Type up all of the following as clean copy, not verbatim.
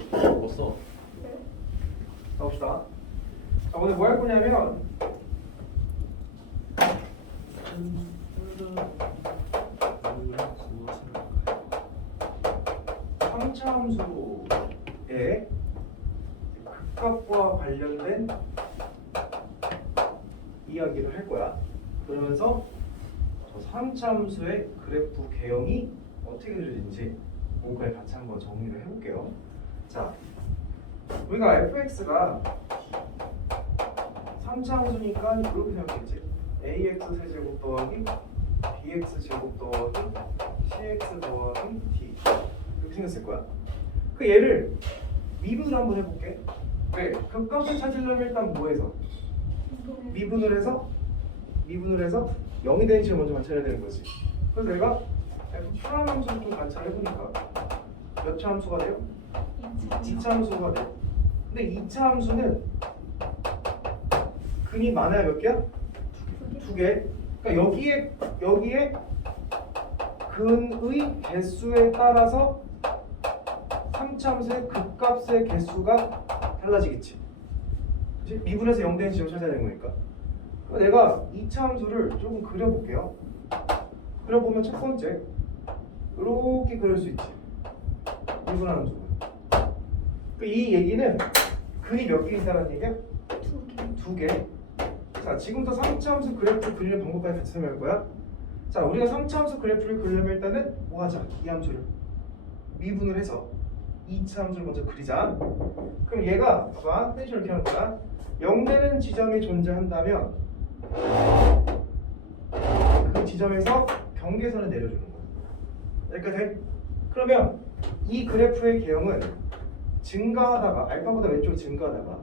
먹었어. 가봅시다. 자, 오늘 뭐 할 거냐면 함수의 극값과 관련된 이야기를 할 거야. 그러면서 저 3차함수의 그래프 개형이 어떻게 그려지는지 그거까지 같이 한번 정리를 해볼게요. 자, 우리가 fx가 3차함수니까 이렇게 생각했지. ax 세제곱 더하기 bx 제곱 더하기 cx 더하기 d 이렇게 생겼을 거야. 그 얘를 미분을 한번 해볼게. 왜? 극값을 찾으려면 일단 뭐해서? 미분을 해서 0이 되는 식을 먼저 관찰해야 되는 거지. 그래서 내가 f 프라임 함수를 좀 관찰해보니까 몇 차 함수가 돼요? 2차 함수가 돼요. 근데 2차 함수는 근이 많아야 몇 개야? 두 개. 그러니까 여기에 근의 개수에 따라서 3차 함수의 극값의 개수가 달라지겠지. 그치? 미분해서 0 되는 지점을 찾아야 되는 거니까. 그럼 내가 2차 함수를 조금 그려볼게요. 그려보면 첫 번째 이렇게 그릴 수 있지. 미분하는 함수. 이 얘기는 근이 몇 개 있다는 얘기야? 두 개. 자, 지금부터 3차 함수 그래프 그리는 방법까지 같이 설명할 거야. 자, 우리가 3차 함수 그래프를 그리려면 일단은 뭐 하자? 이 함수를 미분을 해서 2차 함수를 먼저 그리자. 그럼 얘가 봐봐, 텐션을 이렇게 하는 거야. 0 되는 지점이 존재한다면 그 지점에서 경계선을 내려주는 거야. 여기까지 돼? 그러면 이 그래프의 개형은 증가하다가 알파보다 왼쪽으로 증가하다가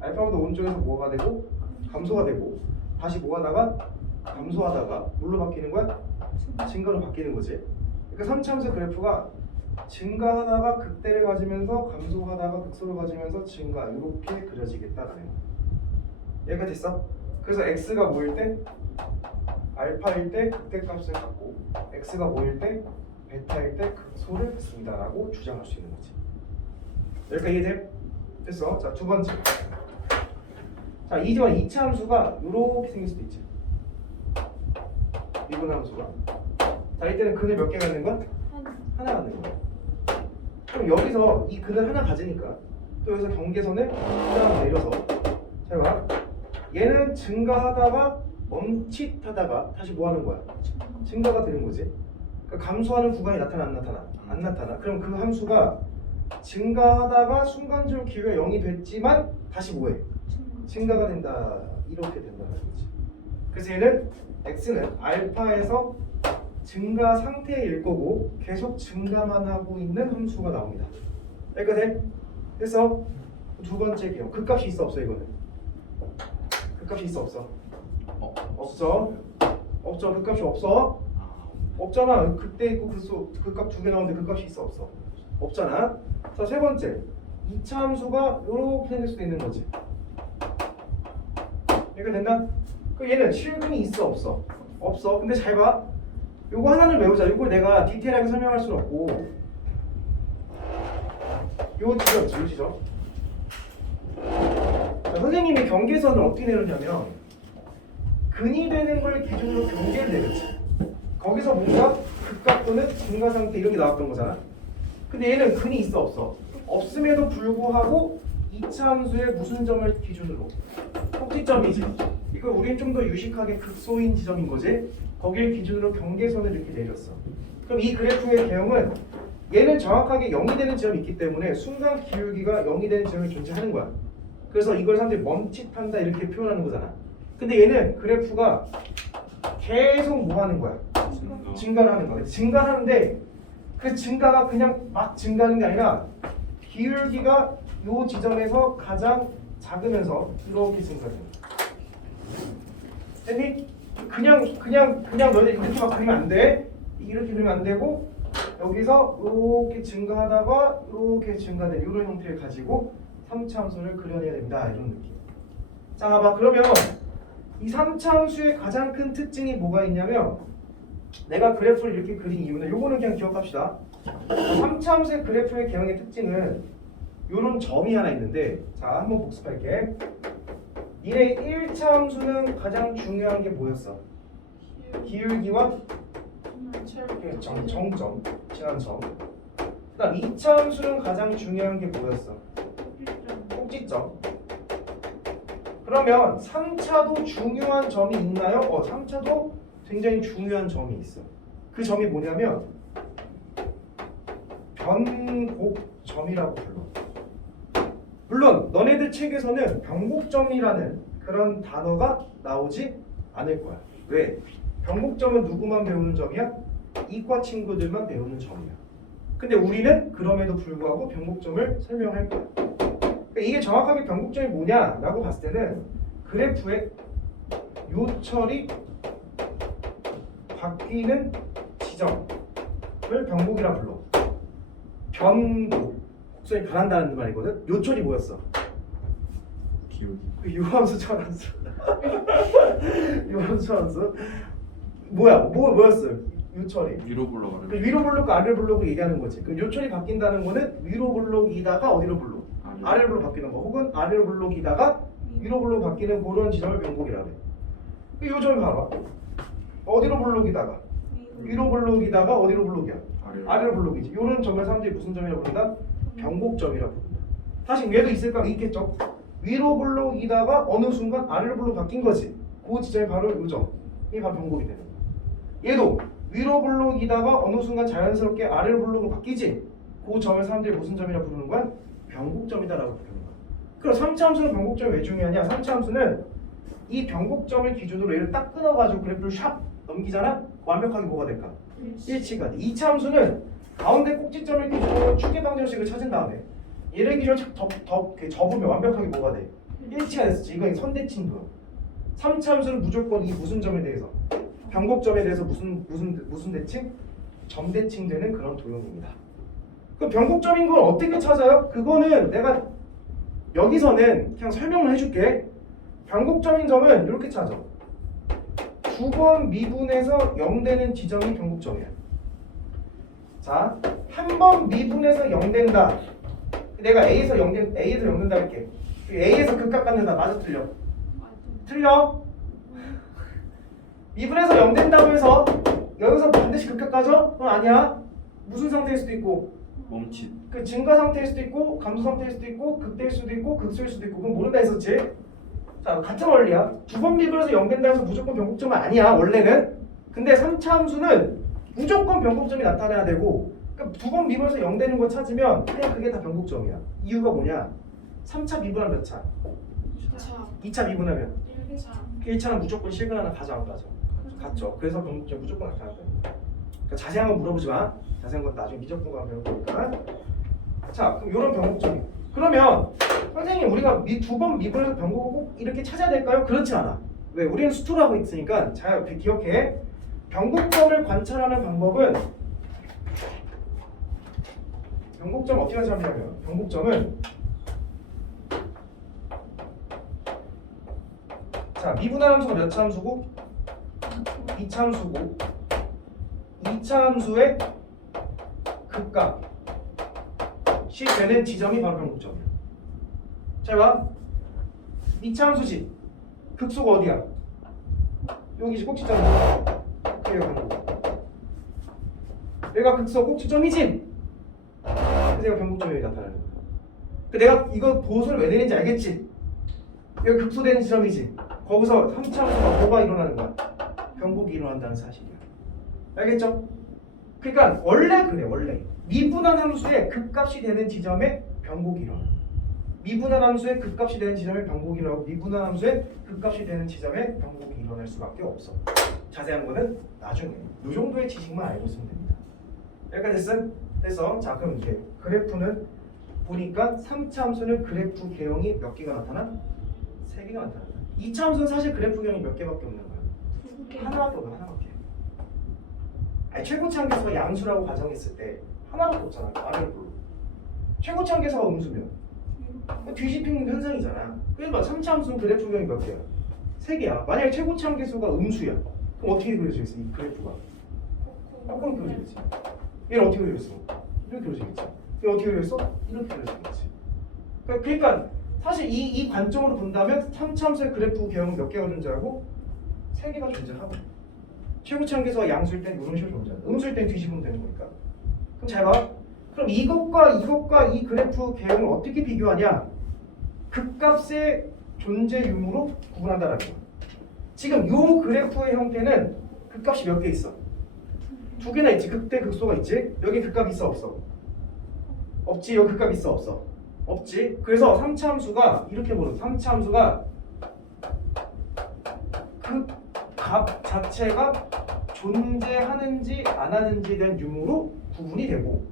알파보다 오른쪽에서 뭐가 되고 감소가 되고 다시 뭐 하다가 감소하다가 뭘로 바뀌는 거야? 증가로 바뀌는 거지. 그러니까 3차 함수 그래프가 증가하다가 극대를 가지면서 감소하다가 극소를 가지면서 증가 이렇게 그려지겠다라는 거야. 얘가 됐어? 그래서 x가 뭐일 때? 알파일 때 극대값을 갖고 x가 뭐일 때? 베타일 때 극소를 갖습니다 라고 주장할 수 있는 거지. 여기까지 이해돼? 됐어. 자, 두 번째. 자, 이제와 2차 함수가 이렇게 생길 수도 있지. 미분 함수가. 자, 이때는 근을 몇 개 갖는 거야? 하나 갖는 거야. 그럼 여기서 이 근을 하나 가지니까 또 여기서 경계선을 하나 내려서 잘 봐. 얘는 증가하다가 멈칫하다가 다시 뭐 하는 거야? 증가가 되는 거지. 그러니까 감소하는 구간이 나타나 안 나타나? 안 나타나. 그럼 그 함수가 증가하다가 순간적으로 기회가 0이 됐지만 다시 뭐해? 증가가 된다. 이렇게 된다는 거지. 그래서 얘는 x는 알파에서 증가 상태일 거고 계속 증가만 하고 있는 함수가 나옵니다. 여기까지 됐어? 두 번째 개형. 극값이 있어 없어 이거는? 극값이 있어 없어? 없어. 없죠. 극값이 없어. 없잖아. 극대 있고 극값 두 개 나오는데 극값이 있어 없어? 없잖아. 자, 세 번째 2차 함수가 이렇게 생길 수도 있는 거지. 이렇게 된다? 그럼 얘는 실근이 있어 없어? 없어. 근데 잘 봐. 요거 하나는 외우자. 이걸 내가 디테일하게 설명할 수는 없고 요 지점. 자, 선생님이 경계선을 어떻게 내렸냐면 근이 되는 걸 기준으로 경계를 내렸지. 거기서 뭔가 극값 또는 증가 상태 이런 게 나왔던 거잖아. 근데 얘는 근이 있어 없어? 없음에도 불구하고 2차 함수의 무슨 점을 기준으로? 꼭지점이지. 이걸 우린 좀 더 유식하게 극소인 지점인 거지. 거기를 기준으로 경계선을 이렇게 내렸어. 그럼 이 그래프의 개형은 얘는 정확하게 0이 되는 지점이 있기 때문에 순간 기울기가 0이 되는 지점이 존재하는 거야. 그래서 이걸 사람들이 멈칫한다 이렇게 표현하는 거잖아. 근데 얘는 그래프가 계속 뭐 하는 거야? 증가를 하는 거야. 증가를 하는데 그 증가가 그냥 막 증가하는 게 아니라 기울기가 이 지점에서 가장 작으면서 이렇게 증가해요. 됐니? 그냥 너네 이렇게 막 그리면 안 돼. 이렇게 그리면 안 되고 여기서 이렇게 증가하다가 이렇게 증가된 이런 형태를 가지고 3차 함수를 그려내야 된다 이런 느낌. 자, 봐봐. 그러면 이 3차 함수의 가장 큰 특징이 뭐가 있냐면 내가 그래프를 이렇게 그린 이유는 요거는 그냥 기억합시다. 3차 함수의 그래프의 개형의 특징은 요런 점이 하나 있는데 자 한번 복습할게. 니네 1차 함수는 가장 중요한 게 뭐였어? 기울기와 정점, 지난 점. 그다음 2차 함수는 가장 중요한 게 뭐였어? 꼭지점. 그러면 3차도 중요한 점이 있나요? 3차도 굉장히 중요한 점이 있어. 그 점이 뭐냐면 변곡점이라고 불러. 물론 너네들 책에서는 변곡점이라는 그런 단어가 나오지 않을 거야. 왜? 변곡점은 누구만 배우는 점이야? 이과 친구들만 배우는 점이야. 근데 우리는 그럼에도 불구하고 변곡점을 설명할 거야. 그러니까 이게 정확하게 변곡점이 뭐냐라고 봤을 때는 그래프의 요철이 바뀌는 지점을 변곡이라 불러. 변곡, 곡선이 변한다는 말이거든. 요철이 뭐였어? 기울기. 유함수 철함수. 유함수 철함수. 뭐였어요? 요철이. 위로 블록 아래. 위로 블록, 아래 블록을 얘기하는 거지. 그 요철이 바뀐다는 거는 위로 블록이다가 어디로 블록? 아래 블록 바뀌는 거. 혹은 아래 블록이다가 위로 블록 바뀌는 그런 지점을 변곡이라고 해. 이 요점 봐봐. 어디로 블록이다가 위로 블록이다가 어디로 블록이야? 아래로 블록이지. 이런 점을 사람들이 무슨 점이라고 부른다? 변곡점이라고 부른다. 다시 얘도 있을까? 있겠죠. 위로 블록이다가 어느 순간 아래로 블록 바뀐 거지. 그 지점이 바로 요점. 이게 바로 변곡이 되는 거야. 얘도 위로 블록이다가 어느 순간 자연스럽게 아래로 블록으로 바뀌지. 그 점을 사람들이 무슨 점이라고 부르는 거야? 변곡점이다라고 부르는 거야. 그럼 3차 함수는 변곡점이 왜 중요하냐? 3차 함수는 이 변곡점을 기준으로 얘를 딱 끊어가지고 그래프를 샵 넘기잖아? 완벽하게 뭐가 될까? 일치가 돼. 2차 함수는 가운데 꼭지점을 기준으로 축의 방정식을 찾은 다음에 얘를 기준으로 접으면 완벽하게 뭐가 돼? 일치가 됐었지. 이건 선대칭도야. 3차 함수는 무조건 이 무슨 점에 대해서 변곡점에 대해서 무슨 대칭? 점대칭 되는 그런 도형입니다. 그 변곡점인 걸 어떻게 찾아요? 그거는 내가 여기서는 그냥 설명을 해줄게. 변곡점인 점은 이렇게 찾아. 2번 미분에서 0 되는 지점이 변곡점이야. 자, 한 번 미분에서 0 된다. 내가 A에서 0 된다 할게. A에서 극각 갖는다. 맞아, 틀려? 틀려? 미분에서 0 된다고 해서 여기서 반드시 극각 가죠? 그건 아니야. 무슨 상태일 수도 있고 멈칫. 그 증가 상태일 수도 있고 감소 상태일 수도 있고 극대일 수도 있고 극소일 수도 있고 그건 모른다 했었지? 자, 같은 원리야. 2번 미분에서 0 된다 해서 무조건 변곡점은 아니야 원래는. 근데 3차 함수는 무조건 변곡점이 나타나야 되고, 그러니까 2번 미분에서 0 되는 거 찾으면 그냥 그게 다 변곡점이야. 이유가 뭐냐? 3차 미분하면 몇 차? 2차 미분하면 1차는 무조건 실근 하나 가져 안 가져? 갔죠. 그래서 변곡점 무조건 나타난다. 그러니까 자세한 건 물어보지 마. 자세한 건 나중에 미적분 가면 배울 거니까. 자, 그럼 이런 변곡점이. 그러면 선생님 우리가 2번 미분에서 변곡을 꼭 이렇게 찾아야 될까요? 그렇지 않아. 왜? 우리는 수투를 하고 있으니까 잘 기억해. 변곡점을 관찰하는 방법은 변곡점 어떻게 찾냐면 변곡점은 자 미분한 함수가 몇 차 함수고? 2차 함수고 2차 함수의 극값이 되는 지점이 바로 변곡점이야. 잘 봐. 2차 함수지. 극소가 어디야? 여기지. 꼭지점이야. 그게 변곡. 얘가 극소 꼭지점이지? 그래서 얘가 변곡점이 나타나는 거야. 내가 이거 보호소를 왜 내는지 알겠지? 여기 극소되는 지점이지? 거기서 3차 함수가 뭐가 일어나는 거야? 변곡이 일어난다는 사실이야. 알겠죠? 그러니까 원래 그래. 원래 미분한 함수의 극값이 되는 지점에 변곡이 일어나. 미분한 함수의 극값이 되는 지점에 변곡이 일어나고 미분한 함수의 극값이 되는 지점에 변곡이 일어날 수밖에 없어. 자세한 거는 나중에 이 정도의 지식만 알고 있으면 됩니다. 여기까지 됐음? 됐어? 자 그럼 이제 그래프는 보니까 3차 함수는 그래프 개형이 몇 개가 나타나? 3개가 나타난다. 2차 함수는 사실 그래프 개형이 몇 개밖에 없는 거야? 하나밖에 없어. 하나밖에. 아니, 최고치 한계수가 양수라고 가정했을 때 하나밖에 없잖아. 아래로 불러. 최고치 한계수가 음수면 뒤집히는 현상이잖아. 그래서 3차 함수는 그래프 개형이 몇 개야? 3개야. 만약에 최고치 한계수가 음수야. 그럼 어떻게 그려지겠어? 이 그래프가 거꾸로 그려지겠지. 얘는 어떻게 그려졌어? 이렇게 그려지겠지. 얘는 어떻게 그려졌어? 이렇게 그려지겠지. 그러니까 사실 이 관점으로 본다면 3차 함수의 그래프 개형은 몇 개가 존재하고 3개가 존재하고 최고치 한계수가 양수일 땐 이런 식으로 존재한다. 음수일 땐 뒤집으면 되는 거니까. 그럼 잘 봐. 그럼 이것과 이 그래프 개형을 어떻게 비교하냐? 극값의 존재 유무로 구분한다라는 거야. 지금 이 그래프의 형태는 극값이 몇 개 있어? 2개나 있지. 극대 극소가 있지. 여기 극값 있어 없어? 없지. 여기 극값 있어 없어? 없지. 그래서 3차 함수가 이렇게 보는 3차 함수가 그 값 자체가 존재하는지 안 하는지에 대한 유무로 구분이 되고,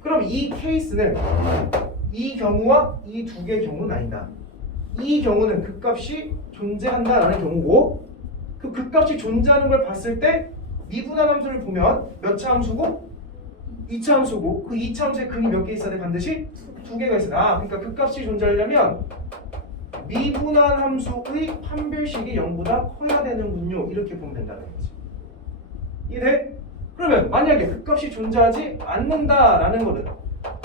그럼 이 케이스는 이 경우와 이 2개의 경우는 아니다. 이 경우는 극값이 존재한다라는 경우고, 그 극값이 존재하는 걸 봤을 때 미분한 함수를 보면 몇 차 함수고? 2차 함수고, 그 2차 함수에 근이 몇 개 있어야 돼? 반드시 2개가 있어야 돼. 그러니까 극값이 존재하려면 미분한 함수의 판별식이 0보다 커야 되는군요. 이렇게 보면 된다는 거지. 이해돼? 그러면 만약에 극값이 존재하지 않는다라는 거는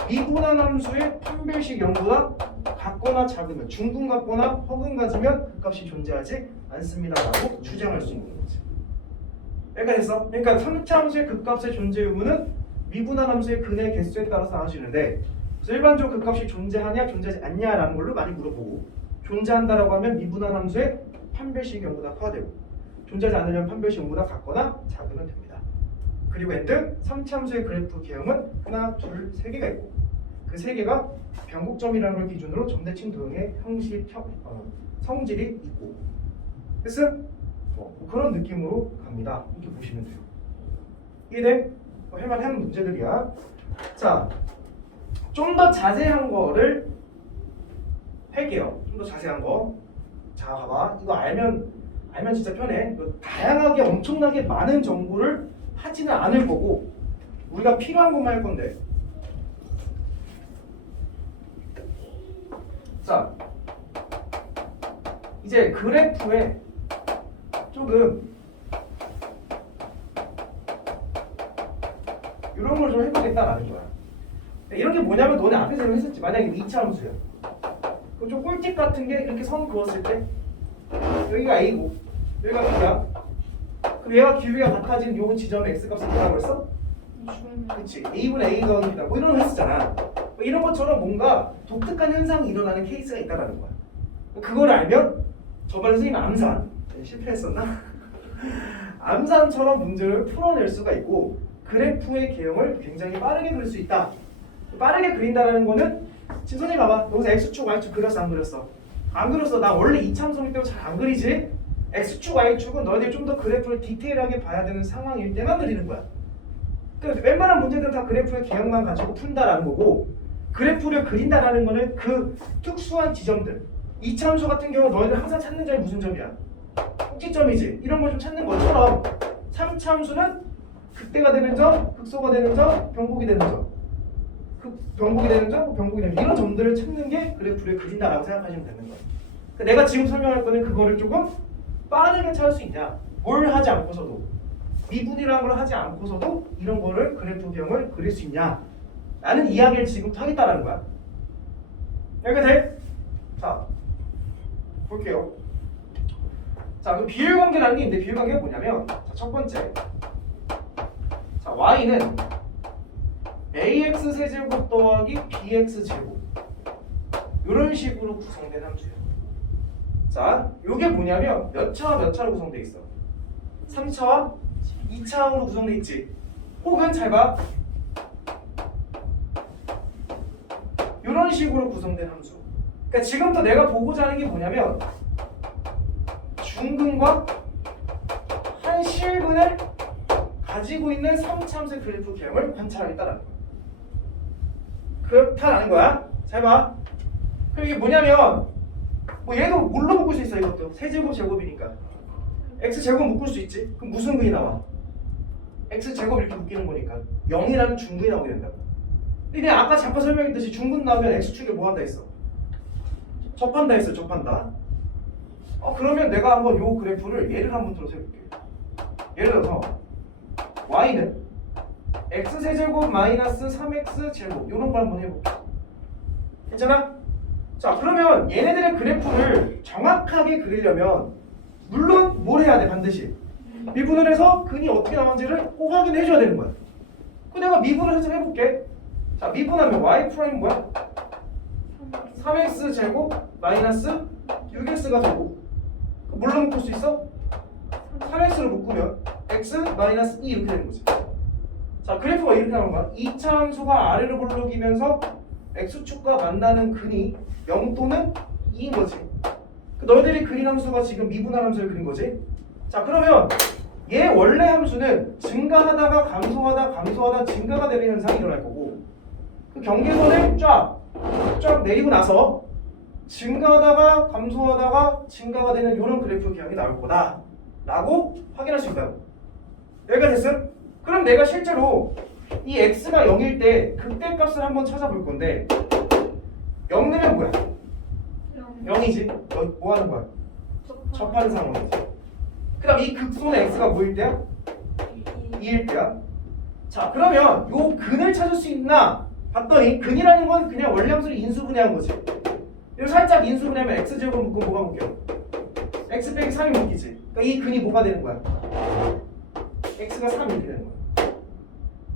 미분한 함수의 판별식 0보다 같거나 작으면, 중분 같거나 허근 같으면 극값이 존재하지 않습니다라고 주장할 수 있는 거지. 여기까지 됐어? 그러니까 3차 함수의 극값의 존재 유무는 미분한 함수의 근의 개수에 따라서 나눠지는데, 그래서 일반적으로 극값이 존재하냐 존재하지 않냐라는 걸로 많이 물어보고, 존재한다라고 하면 미분한 함수의 판별식 0보다 커야 되고, 존재하지 않으려면 판별식 0보다 같거나 작으면 됩니다. 그리고 엔드 3차 함수의 그래프 개형은 하나, 둘, 3개가 있고, 그 3개가 변곡점이라는 걸 기준으로 점대칭 도형의 성질이 있고, 그래서 그런 느낌으로 갑니다. 이렇게 보시면 돼요. 이해돼? 할만한 문제들이야. 자, 좀 더 자세한 거를 할게요. 좀 더 자세한 거. 자, 봐봐. 이거 알면 진짜 편해. 다양하게 엄청나게 많은 정보를 하지는 않을 거고, 우리가 필요한 것만 할 건데. 자, 이제 그래프에 조금 이런 걸 좀 해보겠다라는 거야. 이런 게 뭐냐면 너네 앞에서 했었지. 만약에 2차 함수야. 그럼 좀 꿀팁 같은 게 이렇게 선 그었을 때 여기가 A고 여기가 B야. 그럼 얘가 기울기가 같아진 요 지점의 X값은 뭐라고 했어? 그치. A분의 A 더하기 B다. 뭐 이런 거 했었잖아. 이런 것처럼 뭔가 독특한 현상이 일어나는 케이스가 있다는 거야. 그걸 알면 저번에 선생님 암산 실패했었나? 암산처럼 문제를 풀어낼 수가 있고, 그래프의 개형을 굉장히 빠르게 그릴 수 있다. 빠르게 그린다라는 거는 지금 선생님 봐봐. 여기서 X축, Y축 그렸어 안 그렸어? 안 그렸어. 나 원래 2차 함수이기 때문에 잘 안 그리지? X축, Y축은 너희들이 좀 더 그래프를 디테일하게 봐야 되는 상황일 때만 그리는 거야. 그러니까 웬만한 문제들은 다 그래프의 개형만 가지고 푼다라는 거고, 그래프를 그린다라는 거는 그 특수한 지점들, 2차 함수 같은 경우 너희들 항상 찾는 점이 무슨 점이야? 꼭지점이지. 이런 걸 좀 찾는 것처럼 3차 함수는 극대가 되는 점, 극소가 되는 점, 변곡이 되는 점, 변곡이 되는 점, 변곡이 되는 점, 이런 점들을 찾는 게 그래프를 그린다라고 생각하시면 되는 거예요. 그러니까 내가 지금 설명할 거는 그거를 조금 빠르게 찾을 수 있냐, 뭘 하지 않고서도, 미분이라는 걸 하지 않고서도 이런 거를 그래프 개형을 그릴 수 있냐 라는 이야기를 지금부터 하겠다라는 거야. 여기가 돼? 자, 볼게요. 자, 그럼 비율관계라는 게 있는데, 비율관계가 뭐냐면, 자, 첫 번째, 자, y는 ax 세제곱 더하기 bx 제곱, 이런 식으로 구성된 함수예요. 자, 요게 뭐냐면 몇 차와 몇 차로 구성돼 있어? 3차와 2차로 구성돼 있지. 혹은 잘 봐, 이런 식으로 구성된 함수. 그러니까 지금부터 내가 보고자 하는 게 뭐냐면, 중근과 한 실근을 가지고 있는 3차 함수의 그래프 개형을 관찰하겠다라는 거야. 그렇다라는 거야. 잘 봐. 그럼 이게 뭐냐면, 뭐 얘도 뭘로 묶을 수 있어? 이것도 세제곱 제곱이니까 x제곱 묶을 수 있지. 그럼 무슨 근이 나와? x제곱 이렇게 묶이는 거니까 0이라는 중근이 나오게 된다고. 근데 아까 잠깐 설명했듯이 중근 나오면 x축에 뭐 한다 했어? 접한다 했어. 접한다. 그러면 내가 한번 요 그래프를 예를 한번 들어서 해볼게. 예를 들어서 y는 x세제곱 마이너스 3x제곱 이런 거 한번 해볼게. 괜찮아? 자, 그러면 얘네들의 그래프를 정확하게 그리려면 물론 뭘 해야 돼? 반드시 미분을 해서 근이 어떻게 나오는지를 꼭 확인해 줘야 되는 거야. 그 내가 미분을 해서 해볼게. 자, 미분하면 y 프라임 뭐야? 3x 제곱 마이너스 6x가 되고 뭘로 묶을 수 있어? 3x로 묶으면 x 마이너스 2 이렇게 되는 거지. 자, 그래프가 이렇게 나오는 거야. 2차 함수가 아래로 볼록이면서 x축과 만나는 근이 0 또는 2인 거지. 너희들이 그린 함수가 지금 미분할 함수를 그린 거지. 자, 그러면 얘 원래 함수는 증가하다가 감소하다 증가가 되는 현상이 일어날 거고 그 경계선을 쫙 내리고 나서 증가하다가 감소하다가 증가가 되는 이런 그래프 기형이 나올 거다 라고 확인할 수 있어요. 여기가 됐음? 그럼 내가 실제로 이 x가 0일 때 극대값을 한번 찾아볼 건데 0 넣으면 뭐야? 0이지. 너 뭐 하는 거야? 접하는 상황이지. 그 다음 이 극소는 x가 뭐일 때야? 2일 때야. 자, 그러면 요 근을 찾을 수 있나 봤더니 근이라는 건 그냥 원래 함수를 인수분해한 거지. 이거 살짝 인수분해하면 x제곱 묶으면 뭐가 묶여? x 빼기 3이 묶이지. 그러니까 이 근이 뭐가 되는 거야? x가 3 이렇게 되는 거야.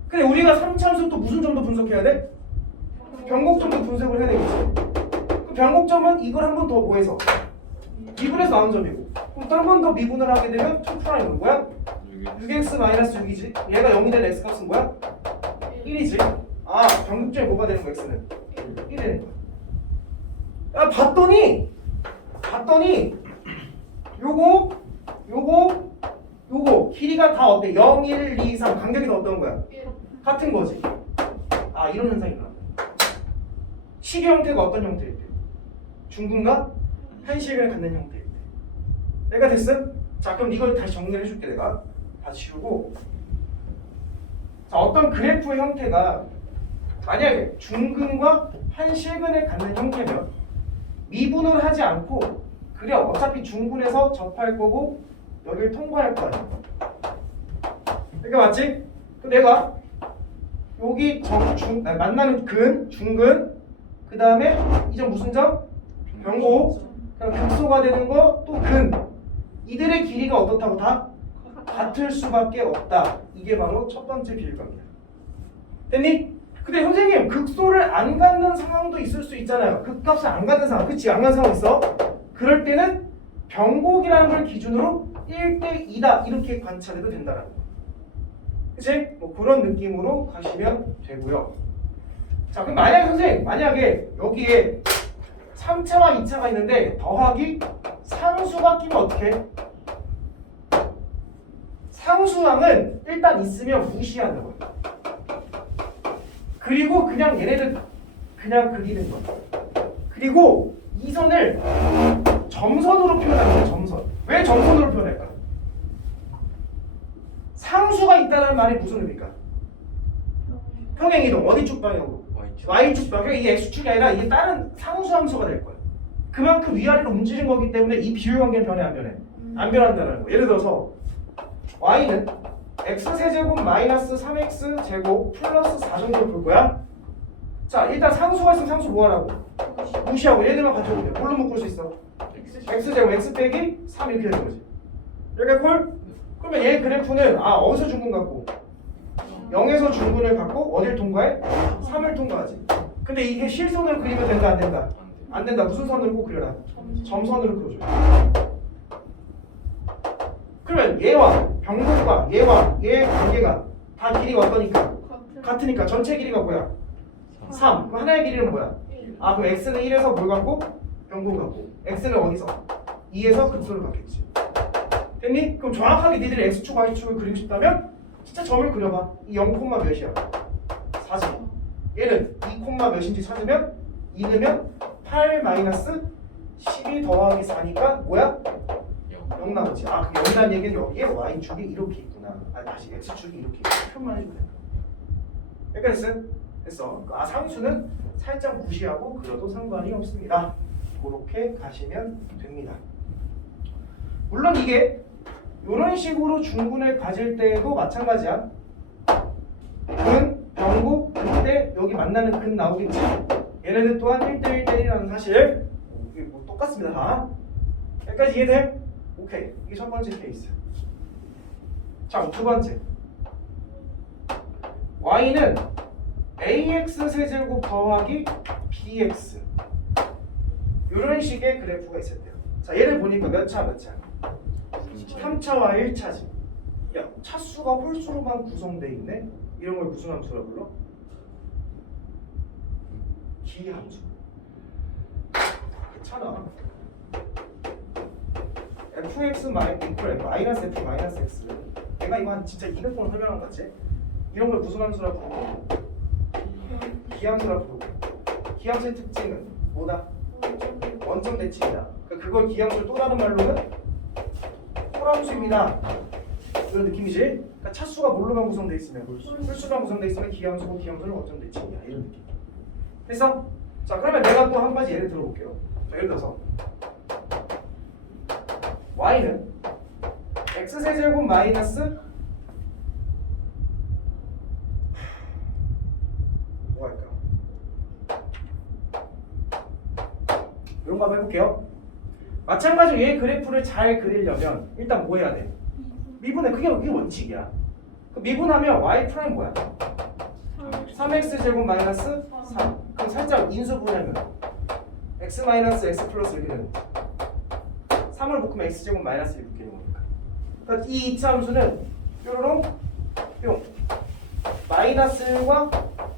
근데 우리가 3차함수 또 무슨 점도 분석해야 돼? 변곡점도 분석을 해야 되겠지. 그 변곡점은 이걸 한 번 더 뭐해서? 미분해서 나온 점이고 그럼 또 한 번 더 미분을 하게 되면 2'은 뭐야? 6x 마이너스 6이지. 얘가 0이 되는 x값은 뭐야? 1이지. 아, 변곡점이 뭐가 되는 거야? x는 1이 되는 거야. 야, 봤더니 요거 길이가 다 어때? 0, 1, 2, 3 간격이 다 어떤 거야? 같은 거지. 아, 이런 현상이 일어난다. 시계 형태가 어떤 형태일 때? 중근과 한시계를 갖는 형태일 때. 내가 됐음? 자, 그럼 이걸 다시 정리를 해줄게. 내가 다 지우고. 자, 어떤 그래프의 형태가 만약에 중근과 한시근을 갖는 형태면 미분을 하지 않고 그래 어차피 중근에서 접할 거고 여기를 통과할 거 아니야. 그러니까 맞지? 그럼 내가 여기 만나는 근, 중근, 그 다음에 이 점 무슨 점? 변곡, 그다음 극소가 되는 거 또 근. 이들의 길이가 어떻다고 다? 같을 수밖에 없다. 이게 바로 첫 번째 비율값이야. 됐니? 근데 선생님 극소를 안 갖는 상황도 있을 수 있잖아요. 극값을 안 갖는 상황. 그치? 안 갖는 상황 있어? 그럴 때는 변곡이라는 걸 기준으로 1대 2다 이렇게 관찰해도 된다라는 거. 그치? 뭐 그런 느낌으로 가시면 되고요. 자, 그럼 만약에 여기에 3차와 2차가 있는데 더하기 상수가 끼면 어떻게 해? 상수항은 일단 있으면 무시하는 거야. 그리고 그냥 얘네를 그냥 그리는 거야. 그리고 이 선을 점선으로 표현하는 거야. 점선. 왜 점선으로 표현할까? 상수가 있다는 말이 무슨 의미일까? 평행이동 어디 쪽 방향으로? Y축 방향. 이게 X축이 아니라 이게 다른 상수 함수가 될 거야. 그만큼 위아래로 움직이는 거기 때문에 이 비율 관계는 변해 안 변해? 안 변한다는 거. 예를 들어서 Y는 X세제곱 마이너스 3X 제곱 플러스 4 정도로 볼 거야. 자, 일단 상수가 있으면 상수 뭐 하라고? 무시하고 얘들만 같이 보면 뭘로 묶을 수 있어? X제곱 X 빼기 3 이렇게 되는 거지. 이렇게 콜? 그러면 얘 그래프는 어디서 중근 갖고? 0에서 중근을 갖고 어딜 통과해? 3을 통과하지. 근데 이게 실선으로 그리면 된다 안 된다? 안 된다. 무슨 선으로 꼭 그려라? 점선으로 그려줘. 그러면 얘와 변곡과 얘와 얘의 관계가 다 길이가 어떠니까? 같으니까 전체 길이가 뭐야? 3. 그럼 하나의 길이는 뭐야? 그럼 x는 1에서 뭘 갖고? 변곡 갖고. x는 어디서? 2에서 극소를 갖겠지. 됐니? 그럼 정확하게 니들이 x축, y축을 그리고 싶다면 진짜 점을 그려봐. 이 0, 몇이야? 4지. 얘는 2, 몇인지 찾으면 2 넣으면 8 마이너스 12 더하기 4니까 뭐야? 0 나오지. 그럼 0이라는 얘기는 여기에 y축이 이렇게 있구나. 다시 x축이 이렇게 표현만 해주면 된다. 여기까지 됐어. 상수는 살짝 무시하고 그려도 상관이 없습니다. 그렇게 가시면 됩니다. 물론 이게 이런 식으로 중근을 가질 때도 마찬가지야. 근, 변곡, 그때 여기 만나는 근 나오겠지? 얘네들 또한 1대1대1이라는 사실 이게 뭐 똑같습니다 다. 여기까지 이해돼? 오케이. 이게 첫 번째 케이스. 자, 두 번째. y는 ax 세제곱 더하기 bx 이런 식의 그래프가 있었대요. 자, 얘를 보니까 몇 차? 3차와 1차지. 야, 차수가 홀수로만 구성돼 있네. 이런 걸 무슨 함수라 불러? 기함수. 괜찮아. fx 마이너스 f 마이너스 x. 내가 이거 한 진짜 200번 설명한 거 같지? 이런 걸 무슨 함수라 부르고? 기함수라 부르고. 기함수의 특징은 뭐다? 원점 대칭이다. 그걸 기함수를 또 다른 말로는 홀함수입니다. 그런 느낌이지? 그러니까 차수가 뭘로만 구성돼 있으면 홀수만 구성돼 있으면 기함수고 기함수는 원점 대칭이야. 이런 느낌. 됐어? 자, 그러면 내가 또 한 가지 예를 들어볼게요. 자, 예를 들어서 y는 x세제곱 마이너스 뭐 할까? 이런 거 한번 해볼게요. 마찬가지로 얘 그래프를 잘 그리려면 일단 뭐 해야 돼? 미분해. 그게 원칙이야. 그 미분하면 y 프라임 뭐야? 3x제곱 마이너스 3. 그럼 살짝 인수분해하면 x 마이너스 x 플러스 이렇게 되는 거야. 3을 묶으면 x제곱 마이너스 1 묶이는 거니까. 그러니까 이 2차 함수는 뾰로롱 뿅 마이너스와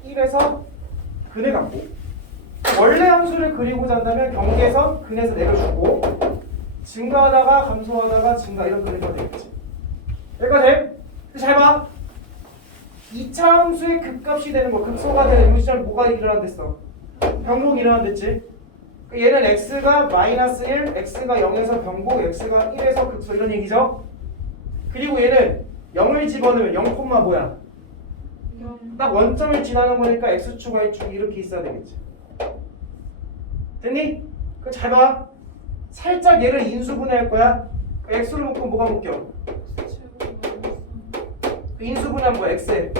1에서 근해 갖고 원래 함수를 그리고자 한다면 경계에서 근에서 내려주고 증가하다가 감소하다가 증가 이런 그래프가 되겠지. 여기까지. 잘 봐. 2차 함수의 극값이 되는 거, 극소가 되는 이 시절 뭐가 일어난댔어? 변곡이 일어난댔지. 얘는 x가 마이너스 1, x가 0에서 변곡, x가 1에서 극소 이런 얘기죠. 그리고 얘는 0을 집어넣으면 0, 뭐야? 딱 원점을 지나는 거니까 x축, y축이 이렇게 있어야 되겠지. 됐니? 그럼 잘 봐. 살짝 얘를 인수분해할 거야. x를 묶으면 뭐가 묶여? 인수분해하면 뭐야? x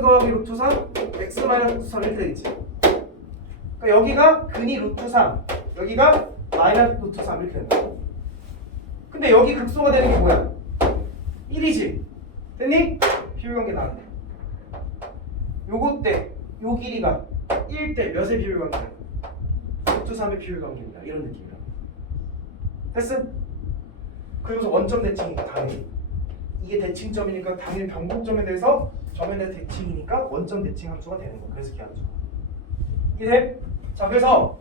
더하기 루트 3, x 마이너스 루트 3 이렇게 되겠지. 그러니까 여기가 근이 루트 3, 여기가 마이너스 루트 3 이렇게 된다. 근데 여기 극소가 되는 게 뭐야? 1이지. 됐니? 비율관계 나왔네. 요거 때, 요 길이가 1 대 몇의 비율관계야? 루트 3의 비율관계입니다. 이런 느낌이야. 됐음? 그리고서 원점 대칭이니까 당연히 이게 대칭점이니까 당연히 변곡점에 대해서 점에 대해 대칭이니까 원점 대칭 함수가 되는 거야. 그래서 기함수가. 이해? 자, 그래서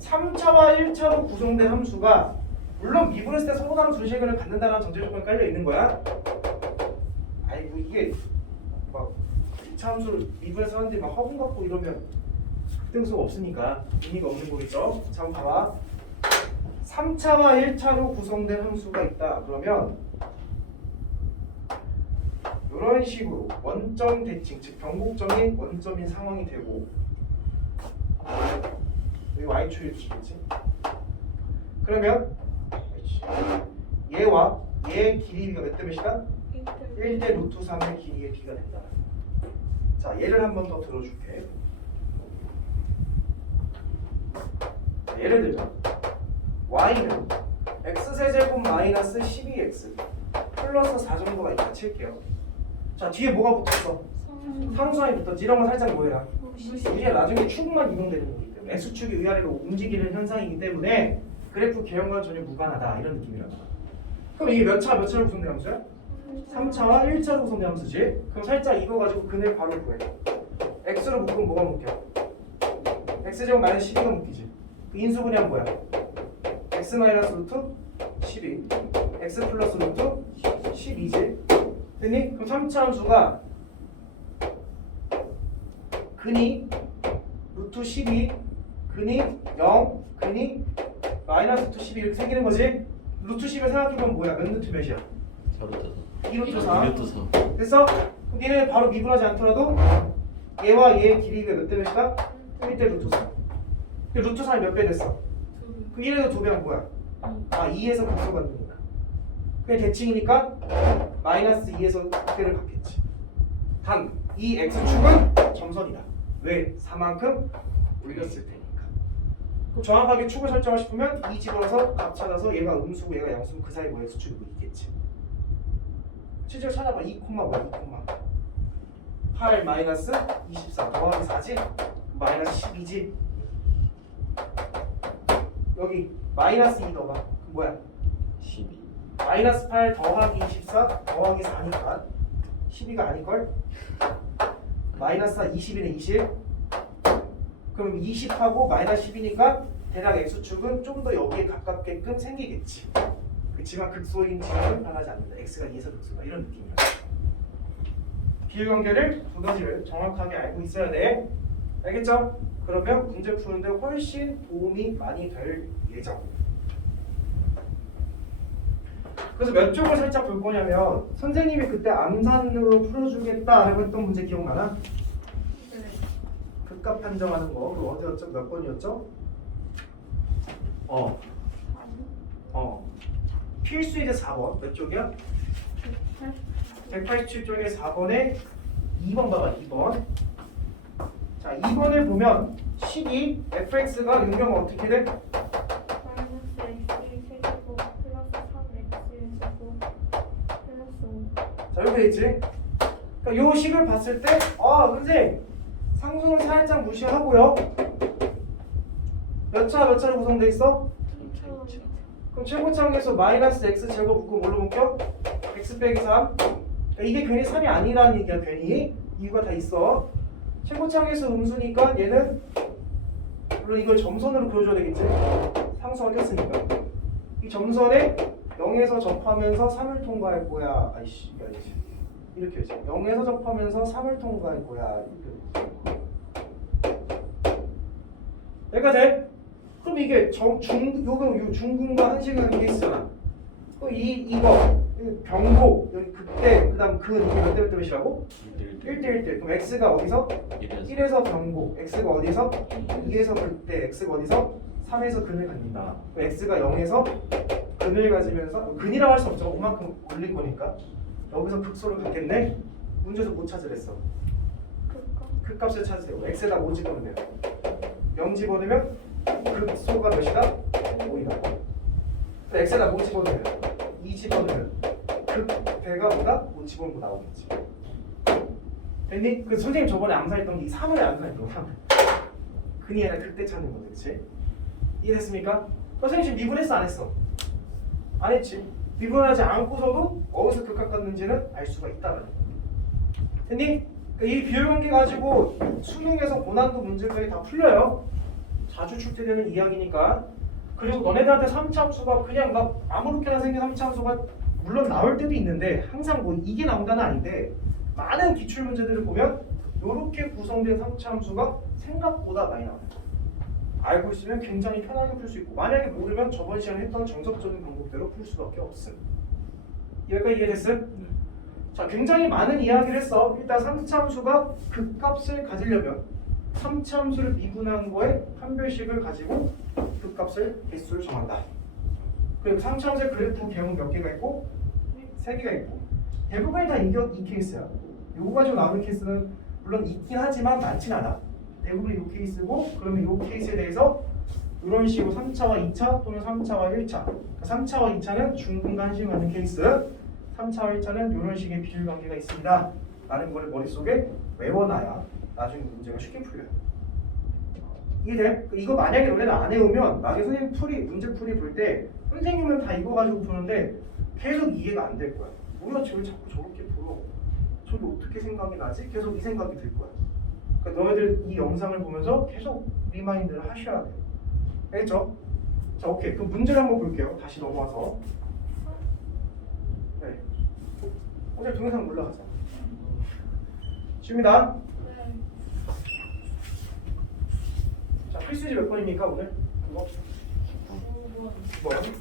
3차와 1차로 구성된 함수가 물론 미분했을 때 서로다른 순식간을 갖는다는 전제 조건이 깔려 있는 거야. 아이고 이게 막 2차 함수를 미분해서 하는데 막 허분 갖고 이러면 극등수가 없으니까 의미가 없는 거겠죠. 자, 한번 봐봐. 3차와 1차로 구성된 함수가 있다. 그러면 이런 식으로 원점 대칭, 즉 변곡점이 원점인 상황이 되고 여기 y축이 주겠지. 그러면 얘와 얘의 길이가 몇 대 몇이다? 1대 루트 3의 길이의 비가 된다. 자, 얘를 한 번 더 들어줄게. 예를 들면 y는 x세제곱 마이너스 12x 플러스 4 정도가 있다 칠게요. 자, 뒤에 뭐가 붙었어? 상수함이 붙었지. 이런 건 살짝 뭐야? 이게 나중에 축만 이동되는 거기 때문에 x축이 위아래로 움직이는 현상이기 때문에 그래프 개형과 전혀 무관하다 이런 느낌이라고. 그럼 이게 몇 차로 구성된 함수야? 3차와 1차로 구성된 함수지. 그럼 살짝 이거 가지고 근을 바로 구해. x로 묶으면 뭐가 묶여? x제곱 마이너스 12가 묶이지. 그 인수분해하면 뭐야? x 마이너스 루트 12 x 플러스 루트 12지. 됐니? 그럼 3차 함수가 근이 루트 12 근이 0 근이 마이너스 루트 12 이렇게 생기는 거지. 루트 10을 생각해보면 뭐야? 몇 루트 몇이야? 4루트 2루트 4 2루트 4 됐어? 그럼 얘는 바로 미분하지 않더라도 얘와 얘의 길이가 몇 대 몇이다? 1대 루트 4. 루트 4이 몇 배 됐어? 그 1에서 2배는 뭐야? 아, 2에서 극소가 되니까. 그게 대칭이니까 마이너스 2에서 극대를 갖겠지. 단, 이 x축은 점선이다. 왜? 4만큼 올렸을 테니까. 그럼 정확하게 축을 설정하고 싶으면 이 집어넣어서 값 찾아서 얘가 음수고 얘가 양수고 그 사이 뭐의 수축이 뭐 있겠지. 실제로 찾아봐. 2, 뭐야 2, 8 마이너스 24 더하기 4지? 마이너스 12지? 여기 마이너스 2 더가 그 뭐야? 12. 마이너스 8 더하기 24 더하기 4니까 12가 아닐걸? 마이너스 4 20이네 20. 그럼 20하고 마이너스 10이니까 대략 x축은 좀 더 여기에 가깝게끔 생기겠지. 그렇지만 극소인 지점은 변하지 않는다. x가 2에서 극소다. 이런 느낌이야. 비율관계를 두 가지를 정확하게 알고 있어야 돼. 알겠죠? 그러면 문제 푸는데 훨씬 도움이 많이 될 예정. 그래서 몇 쪽을 살짝 볼 거냐면 선생님이 그때 암산으로 풀어주겠다라고 했던 문제 기억나나? 네. 극값 판정하는 거. 그거 어디였죠? 몇 번이었죠? 필수이제 4번. 몇 쪽이야? 187쪽에 4번에 2번 봐봐. 2번. 자, 2번을 보면 식이 fx가 유명은 어떻게 돼? 마이너스 x 세제곱 플러스 3x 제곱 플러스 5. 자, 이렇게 있지? 그러니까 요 식을 봤을 때 선생님 상수는 살짝 무시하고요. 몇 차로 구성돼 있어? 그럼 최고차항에서 마이너스 x 제곱 묶고 뭘로 묶여? x 빼기 3. 그러니까 이게 괜히 3이 아니라는 얘기야. 괜히 이유가 다 있어. 최고차항에서 음수니까 얘는 물론 이걸 점선으로 그려줘야 되겠지. 상수가 꼈으니까 이 점선에 0에서 접하면서 3을 통과할 거야. 아이씨 이렇게 해야지. 0에서 접하면서 3을 통과할 거야. 여기가 돼? 그럼 이게 요거 중근과 한식은 이게 있잖아. 이거 병고 여기 그때 그다음 근 이게 몇 대 몇 대 몇이라고? 1대 1대. 그럼 x가 어디서? 1에서 병고. x가 어디서? 2에서 그때 x가 어디서? 3에서 근을 갖는다. 그럼 x가 0에서 근을 가지면서 근이라고 할 수 없죠. 그만큼 올릴 거니까. 여기서 극소를 갖겠네. 문제에서 못 찾으랬어. 극값을 찾으세요. x에다 5 집어넣으면 0 집어넣으면 극소가 몇이다? 5이다. x에다 5 집어넣으면 2 집어넣으면 극대가 보다 5 집어넣고 나오겠지. 됐니? 그 선생님 저번에 암산했던 게 이 3을 암산했던 거. 근이 아니라 극대 찾는 거지, 그렇지? 이해됐습니까? 선생님 지금 미분했어 안 했어? 안 했지. 미분하지 않고서도 어디서 극값 갖는지는 알 수가 있다는 거야. 됐니? 이 비율관계 가지고 수능에서 고난도 문제까지 다 풀려요. 자주 출제되는 이야기니까. 그리고 너네들한테 3차 함수가 그냥 막 아무렇게나 생긴 3차 함수가 물론 나올 때도 있는데 항상 뭐 이게 나온다는 아닌데 많은 기출 문제들을 보면 이렇게 구성된 3차 함수가 생각보다 많이 나와요. 알고 있으면 굉장히 편하게 풀 수 있고 만약에 모르면 저번 시간에 했던 정석적인 방법대로 풀 수밖에 없음. 여기까지 이해됐음? 네. 자, 굉장히 많은 이야기를 했어. 일단 3차 함수가 극값을 가지려면 3차 함수를 미분한 거에 판별식을 가지고 극값을 개수를 정한다. 그리고 3차 함수의 그래프 개형 몇 개가 있고 3개가 있고 대부분이 다 이 케이스야. 요거 가지고 나오는 케이스는 물론 있긴 하지만 많진 않아. 대부분 이 케이스고 그러면 이 케이스에 대해서 이런 식으로 3차와 2차 또는 3차와 1차 3차와 2차는 중근과 한식을 갖는 케이스 3차와 1차는 이런 식의 비율관계가 있습니다 라는 걸 머릿속에 외워놔야 나중에 문제가 쉽게 풀려요. 이해돼? 이거 만약에 너네는 안 해오면 나중에 선생님 문제 풀이 볼 때 선생님은 다 이거 가지고 푸는데 계속 이해가 안 될 거야. 뭐야 쟤왜 자꾸 저렇게 풀어? 저게 어떻게 생각이 나지? 계속 이 생각이 들 거야. 그러니까 너희들 이 영상을 보면서 계속 리마인드를 하셔야 돼. 알겠죠? 자, 오케이. 그럼 문제를 한번 볼게요. 다시 넘어와서. 네. 오늘 동영상 올라가자. 쉽니다. 네. 자, 필수지 몇 번입니까 오늘? 그거? 2번.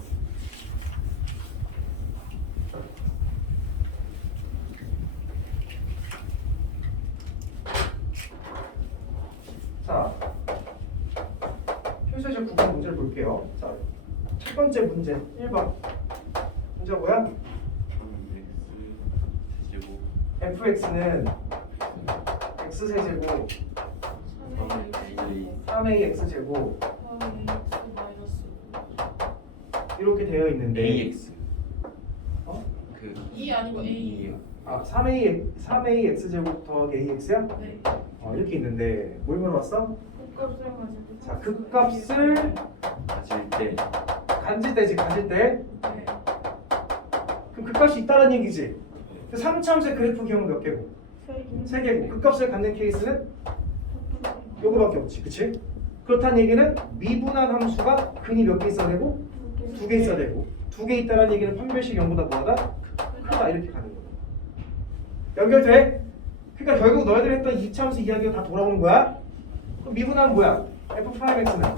자, 필수지 9번 문제를 볼게요. 자, 첫 번째 문제 1번. 문제 뭐야? fx는 x세제곱 3ax 제곱 이렇게 되어 있는데 AX 어? 그 E 아니고 A. 아 3A x제곱 더하기 AX야? 네. 이렇게 있는데 뭘 물어봤어? 극값을 가지고. 자 극값을 가질 때 가질 때 네. 그럼 극값이 있다는 얘기지. 3차함수의 그래프 기억은 몇 개고? 3개고 극값을 갖는 케이스는 요거밖에 없지, 그치? 그렇다는 얘기는 미분한 함수가 근이 몇 개 있어야 되고 2개 있어야 되고 2개 있다는 얘기는 판별식 0보다 뭐하다? 크다 이렇게 가는 거야. 연결돼? 그러니까 결국 너희들 했던 2차함수 이야기가 다 돌아오는 거야. 그럼 미분하면 뭐야? f'x는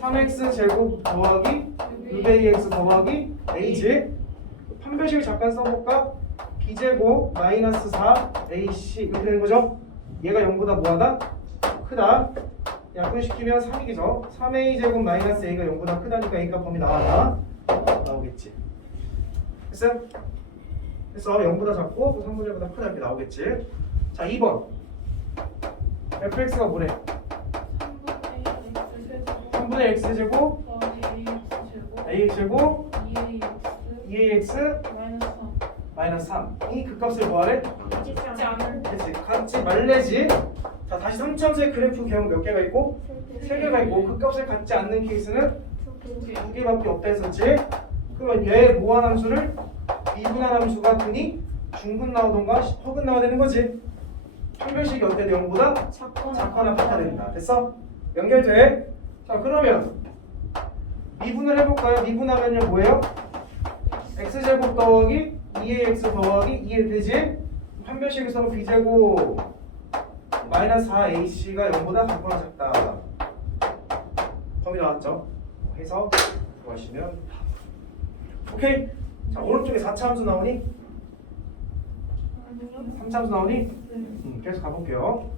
3x 제곱 더하기 6ax 더하기 a지. 판별식을 잠깐 써볼까? b제곱 마이너스 4ac 이렇게 되는 거죠? 얘가 0보다 뭐하다? 크다. 약분시키면 3이겠죠? 3a 제곱 마이너스 a가 0보다 크다니까 a 값 범위 나왔나? 나오겠지. 됐어? 그래서 0보다 작고 또 3분의 1보다 크다 이렇게 나오겠지. 자 2번 fx가 뭐래? 3분의 x 제곱 ax 제곱 2ax 마이너스 3. 이 극값을 뭐하래? 같지 않은. 그치 같지 말래지. 자 다시 3차함수의 그래프 개형 몇 개가 있고? 3개가 있고 극값을 갖지 않는 케이스는 2개밖에 없다 했었지. 그러면 얘 무한 함수를 미분한 함수가 근이 중근 나오던가 허근 나와야 되는 거지. 판별식이 어때? 0보다 작거나 같아야 된다. 됐어? 연결돼? 자 그러면 미분을 해볼까요? 미분하면요 뭐예요? x제곱 더하기 2ax 더하기 2이 되지? 판별식에서는 b제곱 마이너스 4ac가 0보다 작거나 작다. 범위 나왔죠? 해서 구하시면 오케이. 자 오른쪽에 4차 함수 나오니? 3차 함수 나오니? 계속 가볼게요.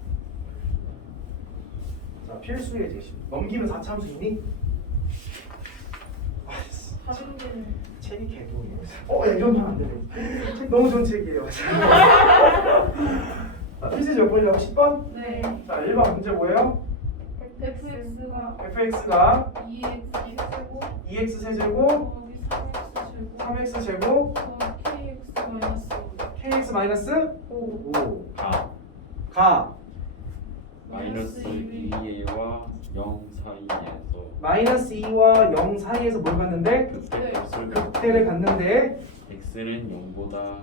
자 필수의 제시 넘기면 4차 함수 있니? 책이 개똥이에요. 야 이런 말 안 되네. 책 너무 좋은 책이에요. 필수 몇 번이라고? 10번? 네. 자 1번 문제 뭐예요? fx가 fx가 2x 제곱 2x 세제곱 더하기 3x 3x 제곱 제곱 더하기 kx 마이너스 kx 마이너스 5 가 마이너스 2a와 0 사이에서 마이너스 2와 0 사이에서 뭘 갔는데? 극대 값을 극대를 갔는데 x는 0보다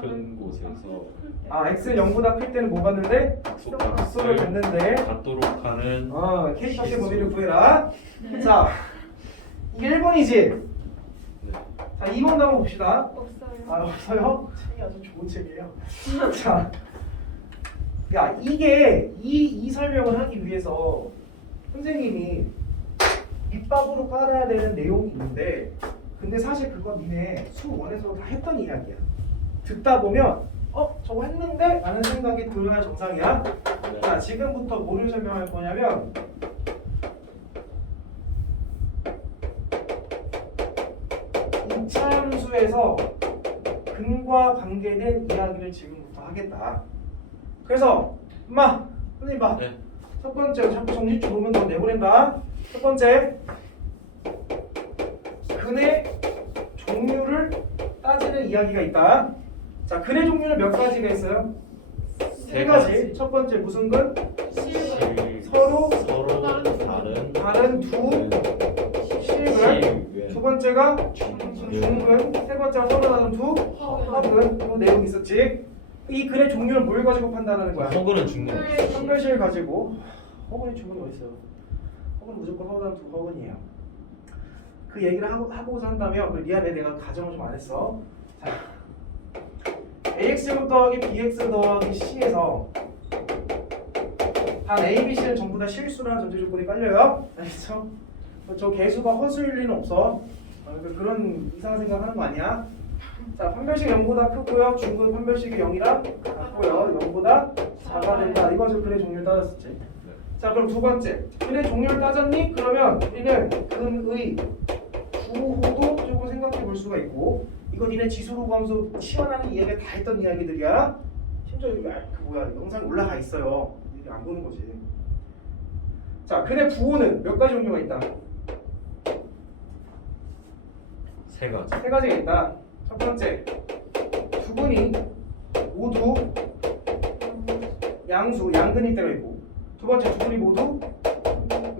큰 곳에서 x는 0보다 클 때는 뭐 갔는데? 극소를 극소값을 갔는데 갖도록 하는 k값의 범위를 구해라. 네. 자 이게 1번이지? 네. 자 2번 한번 봅시다. 없어요. 없어요? 책이 아주 좋은 책이에요. 자, 야 이게 이 설명을 하기 위해서 선생님이 밑밥으로 깔아야 되는 내용이 있는데, 근데 사실 그건 니네 수1에서 다 했던 이야기야. 듣다 보면 저거 했는데? 라는 생각이 들어야 정상이야. 자 지금부터 뭐를 설명할 거냐면 이차함수에서 근과 관계된 이야기를 지금부터 하겠다. 그래서 엄마 선생님 봐. 네. 첫 번째 자꾸 정리줄 보면 너 내보낸다. 첫 번째 근의 종류를 따지는 이야기가 있다. 자 근의 종류는 몇 가지가 있어요? 세 가지. 첫 번째 무슨 근? 서로 다른 두 실근. 두 번째가 중근. 세 번째가 서로 다른 두 허근. 이 내용 있었지. 이 근의 종류를 뭘 가지고 판단하는 거야? 허근은 죽는 판별식을 가지고. 허근이 중근이 어디 있어요? 허근은 무조건 서로 다른 두 허근이에요. 그 얘기를 하고자 한다면 미안해 내가 가정을 좀 안 했어. 자, AX 더하기 BX 더하기 C에서 단 A, B, C는 전부 다 실수라는 전제 조건이 깔려요. 알겠죠? 저 개수가 허수일 리는 없어. 그런 이상한 생각 하는 거 아니야. 자, 판별식 0보다 크고요. 중근 판별식이 0이랑 같고요. 0보다 작아야 된다. 이거 근의 종류를 따졌었지. 자, 그럼 두 번째. 근의 종류를 따졌니? 그러면 우리는 근의 구호도 조금 생각해 볼 수가 있고, 이거 니네 지수로 감수 시원하는 이야기 다 했던 이야기들이야. 심지어 여기 영상이 올라가 있어요. 이게 안 보는 거지. 자, 근의 부호는 몇 가지 종류가 있다. 세 가지. 세 가지가 있다. 첫 번째, 두 분이 모두 양근일 때가 있고, 두 번째, 두 분이 모두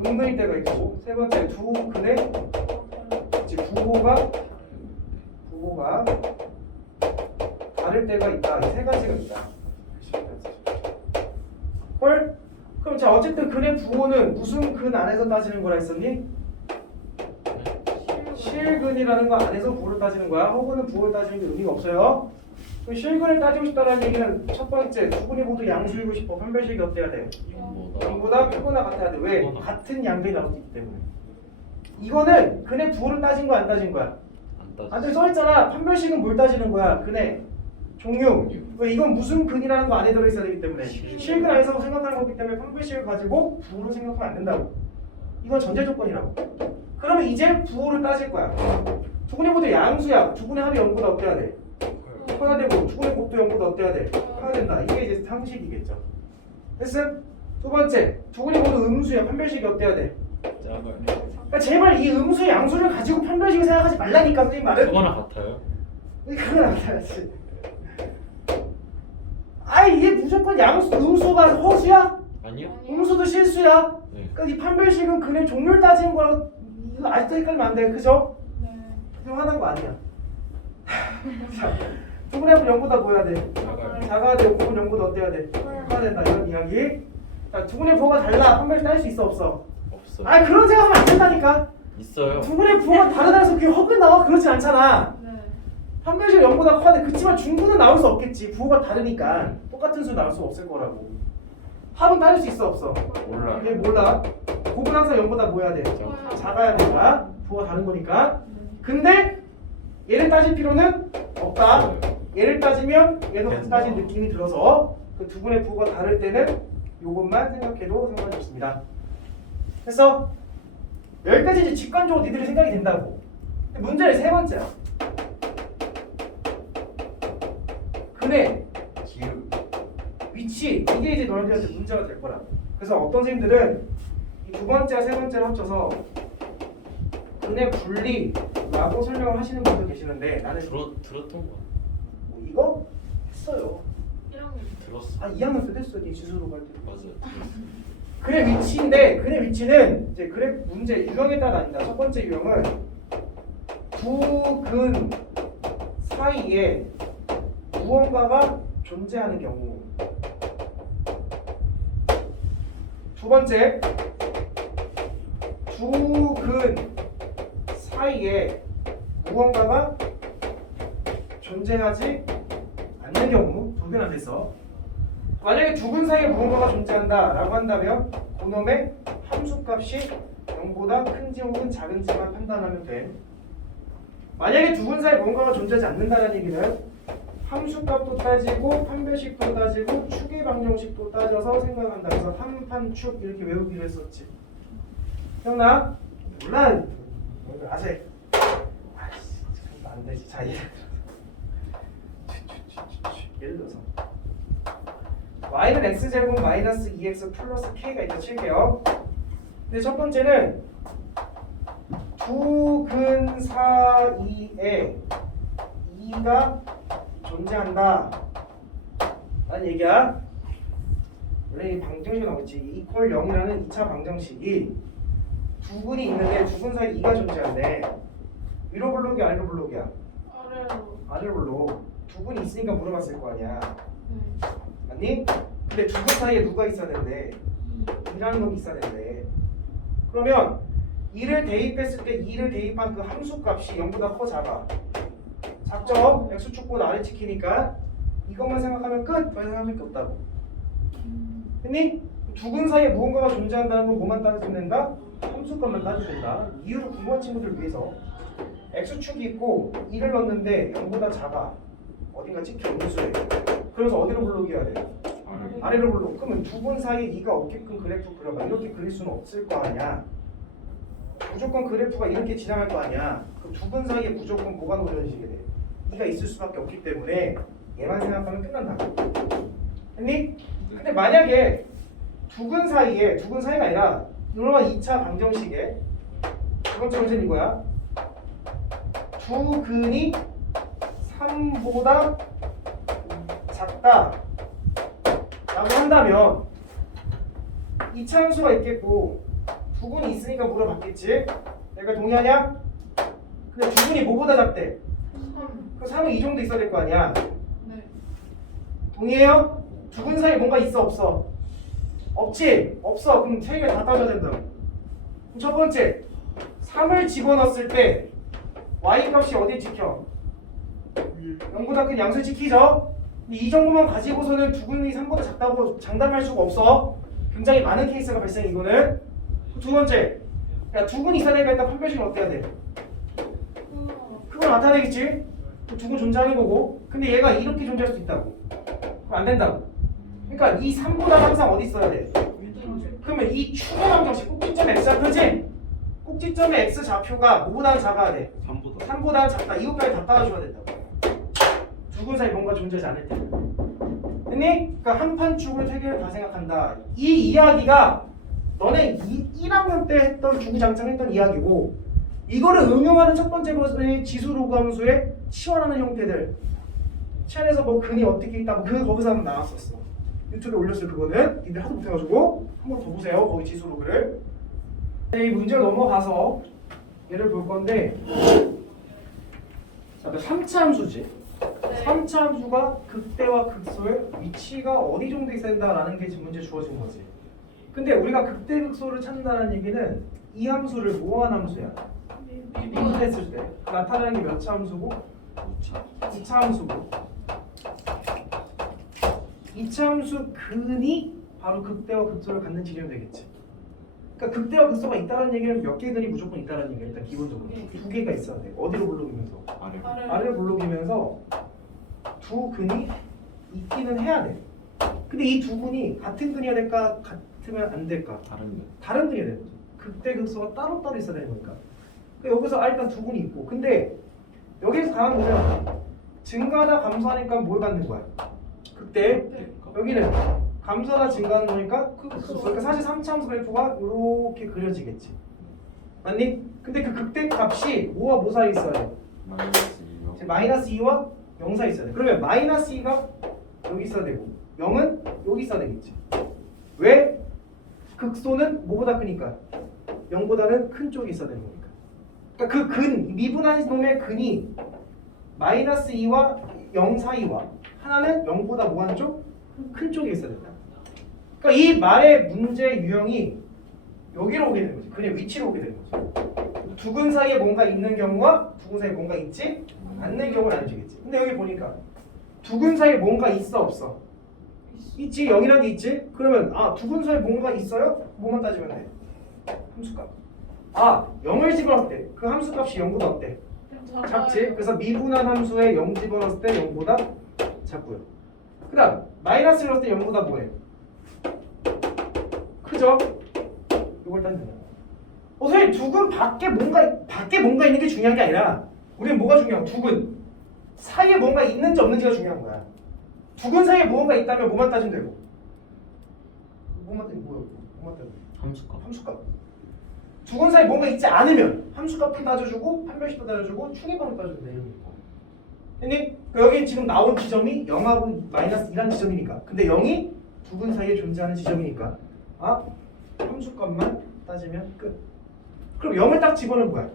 음근일 때가 있고, 세 번째, 두 근의 이제 부호가 다를 때가 있다. 이 세 가지가 있다. 헐? 그럼 자, 어쨌든 근의 부호는 무슨 근 안에서 따지는 거라 했었니? 실근이라는 거 안에서 부호를 따지는 거야. 허근은 부호를 따지는 게 의미가 없어요. 그럼 실근을 따지고 싶다는 얘기는 첫 번째, 두 분이 모두 양수이고 싶어. 판별식이 어때야 돼? 0보다 크거나 같아야 돼. 왜? 크거나. 같은 양변이 나오기 때문에. 이거는 근의 부호를 따진 거야, 안 따진 거야? 안 안에 따지. 써있잖아. 판별식은 뭘 따지는 거야? 근의 종류. 왜? 이건 무슨 근이라는 거 안에 들어있어야 되기 때문에. 실근 안에서 생각하는 거기 때문에 판별식을 가지고 부호를 생각하면 안 된다고. 이건 전제 조건이라고. 그러면 이제 부호를 따질 거야. 두 분의 모두 양수야. 두 분의 합이 0보다 어때야 돼? 커야 되고, 두 분의 곱도 0보다 어때야 돼? 커야 된다. 이게 이제 상식이겠죠. 됐음? 두 번째, 두 분이 모두 음수야. 판별식이 어때야 돼? 작아요. 그러니까 제발 이 음수의 양수를 가지고 판별식을 생각하지 말라니까, 선생님 말은. 그거나 같아요. 그건 안 돼야지. 아이, 얘 무조건 음수가 허수야? 아니요? 음수도 실수야? 네. 그러니까 이 판별식은 근의 종류를 따지는 거라고. 이거 아직도 헷갈리면 안 돼. 그죠? 네. 그럼 화난 거 아니야. 자, 두 분의 합은 0보다 뭐 해야 돼? 작아요. 작아야 되고, 곱은 0보다 어때야 돼? 커야 된다. 이런 이야기. 자, 두 분의 부호가 달라. 판별식 따질 수 있어, 없어? 없어요. 아니, 그런 생각하면 안 된다니까. 있어요. 두 분의 부호가 다르다해서 그게 허근 나와? 그렇진 않잖아. 네. 판별식 0보다 커야 돼. 그치만 중분은 나올 수 없겠지. 부호가 다르니까 똑같은 수 나올 수 없을 거라고. 합은 따질 수 있어, 없어? 몰라. 얘 몰라. 곱은 항상 0보다 뭐 해야 돼? 작아야 된다. 부호가 다른 거니까. 근데 얘를 따질 필요는 없다. 얘를 따지면 얘도 같이 따진 느낌이 들어서 그 두 분의 부호가 다를 때는 요것만 생각해도 상관이 없습니다. 그래서 여기까지 이제 직관적으로 니들이 생각이 된다고. 근데 문제는 세 번째야. 근의 기울. 위치, 이게 이제 너희들한테 문제가 될 거라. 그래서 어떤 선생님들은 이 두 번째와 세 번째를 합쳐서 근의 분리라고 설명을 하시는 분도 계시는데 나는 들었던 거. 뭐 이거 했어요. 들었어. 아 2학년 때 했어. 네 지수로 갈 때. 맞아요. 들었어. 근의 위치인데 근의 위치는 이제 그래 문제 유형에 따라 다른다. 첫 번째 유형은 두 근 사이에 무언가가 존재하는 경우. 두 번째, 두 근 사이에 무언가가 존재하지 않는 경우. 두 근 안에서 만약에 두 근 사이에 무언가가 존재한다라고 한다면 그놈의 함수값이 0보다 큰지 혹은 작은지만 판단하면 돼. 만약에 두 근 사이에 무언가가 존재하지 않는다는 얘기는 함수값도 따지고 판별식도 따지고 축의 방정식도 따져서 생각한다. 그래서 함판축 이렇게 외우기로 했었지. 기억나? 몰라. 아세. 아이씨, 안 되지. 자, 예를 들어서 y는 x제곱 마이너스 2x 플러스 k가 있다 칠게요. 근데 첫 번째는 두 근 사이에 2가 존재한다 라는 얘기야. 원래 이 방정식이 나오지. 이퀄 0이라는 2차 방정식이 두 근이 있는데 두 근 사이에 2가 존재한대. 위로 블록이야 아래로 블록이야? 아래로. 아래로 블록. 두 근이 있으니까 물어봤을 거 아니야. 네. 맞니? 근데 두 근 사이에 누가 있어야 된대? 2라는 놈이 있어야 된대. 그러면 2를 대입했을 때 2를 대입한 그 함수값이 0보다 커 작아? 작죠? x축분 아래 찍히니까 이것만 생각하면 끝! 더 이상 생각할 게 없다고. 했니? 두 근 사이에 무언가가 존재한다는 건 뭐만 따지면 된다? 함수값만 따지면 된다. 이유를 궁금한 친구들 위해서 x축이 있고 2를 넣었는데 0보다 작아. 어딘가 찍혀 음수에. 그래서 어디로 블록이어야 돼? 아래로 블록. 그러면 두 근 사이에 2가 없게끔 그래프 그려봐. 이렇게 그릴 수는 없을 거 아니야. 무조건 그래프가 이렇게 지나갈 거 아니야. 그럼 두 근 사이에 무조건 뭐가 놓여지게 돼? 2가 있을 수밖에 없기 때문에 얘만 생각하면 끝난다고. 했니? 근데 만약에 두 근 사이가 아니라 이런 2차 방정식에 두 번째 문제는 이거야. 두 근이 3보다 작다 라고 한다면 이차 함수가 있겠고 두 근이 있으니까 물어봤겠지. 내가 동의하냐? 근데 두 근이 뭐보다 작대? 3. 그 3은 이 정도 있어야 될 거 아니야. 네. 동의해요? 두 근 사이에 뭔가 있어 없어? 없지? 없어. 그럼 세 개 다 따져야 된다. 그럼 첫 번째 3을 집어넣었을 때 y 값이 어디 찍혀? 0보다 큰 양수 지키죠? 근데 이 정도만 가지고서는 두 근이 3보다 작다고 장담할 수가 없어. 굉장히 많은 케이스가 발생해 이거는. 두 번째, 야, 두 근이 있어야 되니까 일단 판별식은 어떻게 해야 돼? 그걸 나타내겠지? 두 근 존재하는 거고. 근데 얘가 이렇게 존재할 수 있다고. 그럼 안 된다고. 그러니까 이 3보다 항상 어디 있어야 돼? 그러면 이 축의 방정식 꼭지점 x 좌표지? 꼭지점의 x 좌표가 뭐보다는 작아야 돼? 3보다 3보다는 작다. 이것까지 다 따라줘야 된다고. 두 근 사이 뭔가 존재하지 않을 때. 됐니? 그러니까 한판 축을 세 개를 다 생각한다. 이 이야기가 너네 1학년 때 했던 주구장창 했던 이야기고, 이거를 응용하는 첫 번째 버전의 지수로그 함수의 치환하는 형태들. 치환해서 뭐 근이 어떻게 있다, 뭐 그 거기서 한번 나왔었어. 유튜브에 올렸을 그거는 니들 하도 못해가지고 한번 더 보세요. 거기 지수로그를. 이 문제로 넘어가서 얘를 볼 건데, 자, 3차 함수지. 3차 함수가 극대와 극소의 위치가 어디 정도 있어야 된다라는 게 지금 문제 주어진 거지. 근데 우리가 극대 극소를 찾는다는 얘기는 이 함수를 뭐한 함수야? 미분했을 때 나타나는 게 몇 차 함수고? 2차 함수고. 2차 함수 근이 바로 극대와 극소를 갖는 지점이 되겠지. 그러니까 극대와 극소가 있다는 얘기는 몇 개 근이 무조건 있다는 얘기야. 일단 기본적으로 두 개가 있어야 돼. 어디로 불러오면서? 아래 아래를 불러오면서 두 근이 있기는 해야 돼. 근데 이 두 근이 같은 근이어야 될까? 같으면 안 될까? 다른 근이어야 되는 거죠. 극대 극소가 따로따로 있어야 되는 거니까. 그러니까 여기서 일단 두 근이 있고, 근데 여기서 강한 거는 증가하다 감소하니까 뭘 갖는 거야? 극대. 여기는 감소하다 증가하는 거니까 극소. 그러니까 사실 3차 함수 그래프가 이렇게 그려지겠지. 맞니? 근데 그 극대 값이 5와 뭐 사이에 있어야 돼? 마이너스 2와 0 사이에 있어야 돼. 그러면 마이너스 2가 여기 있어야 되고 0은 여기 있어야 되겠지. 왜? 극소는 뭐보다 크니까 0보다는 큰 쪽이 있어야 되는 거니까. 그러니까 그 근, 미분한 놈의 근이 마이너스 2와 0 사이와 하나는 0보다 뭐한 쪽? 큰 쪽에 있어야 된다. 그러니까 이 말의 문제 유형이 여기로 오게 되는 거지. 근의 위치로 오게 되는 거지. 두 근 사이에 뭔가 있는 경우와 두 근 사이에 뭔가 있지 않는 경우는 나눠지겠지. 근데 여기 보니까 두 근 사이에 뭔가 있어 없어? 있지. 0이라는 게 있지. 그러면 두 근 사이에 뭔가 있어요? 뭐만 따지면 돼? 함수값. 0을 집어넣을 때 그 함수값이 0보다 어때? 작지. 그래서 미분한 함수에 0 집어넣을 때 0보다 작고요. 그 다음 마이너스를 넣을 때 0보다 뭐해? 크죠? 이걸 따지면 선생님 두 근 밖에 뭔가 있는 게 중요한 게 아니라 우리는 뭐가 중요하고 두 근 사이에 뭔가 있는지 없는지가 중요한 거야. 두 근 사이에 뭔가 있다면 뭐만 따지면 되고 뭐만 따지면 돼? 함수값. 두 근 사이에 뭔가 있지 않으면 함수값도 따져주고 판별식도 따져주고 충의방도 따져주면 돼. 근데 여기 지금 나온 지점이 0하고 마이너스 2라는 지점이니까. 근데 0이 두 근 사이에 존재하는 지점이니까 함수값만 따지면 끝. 그럼 0을 딱 집어넣으면 뭐야?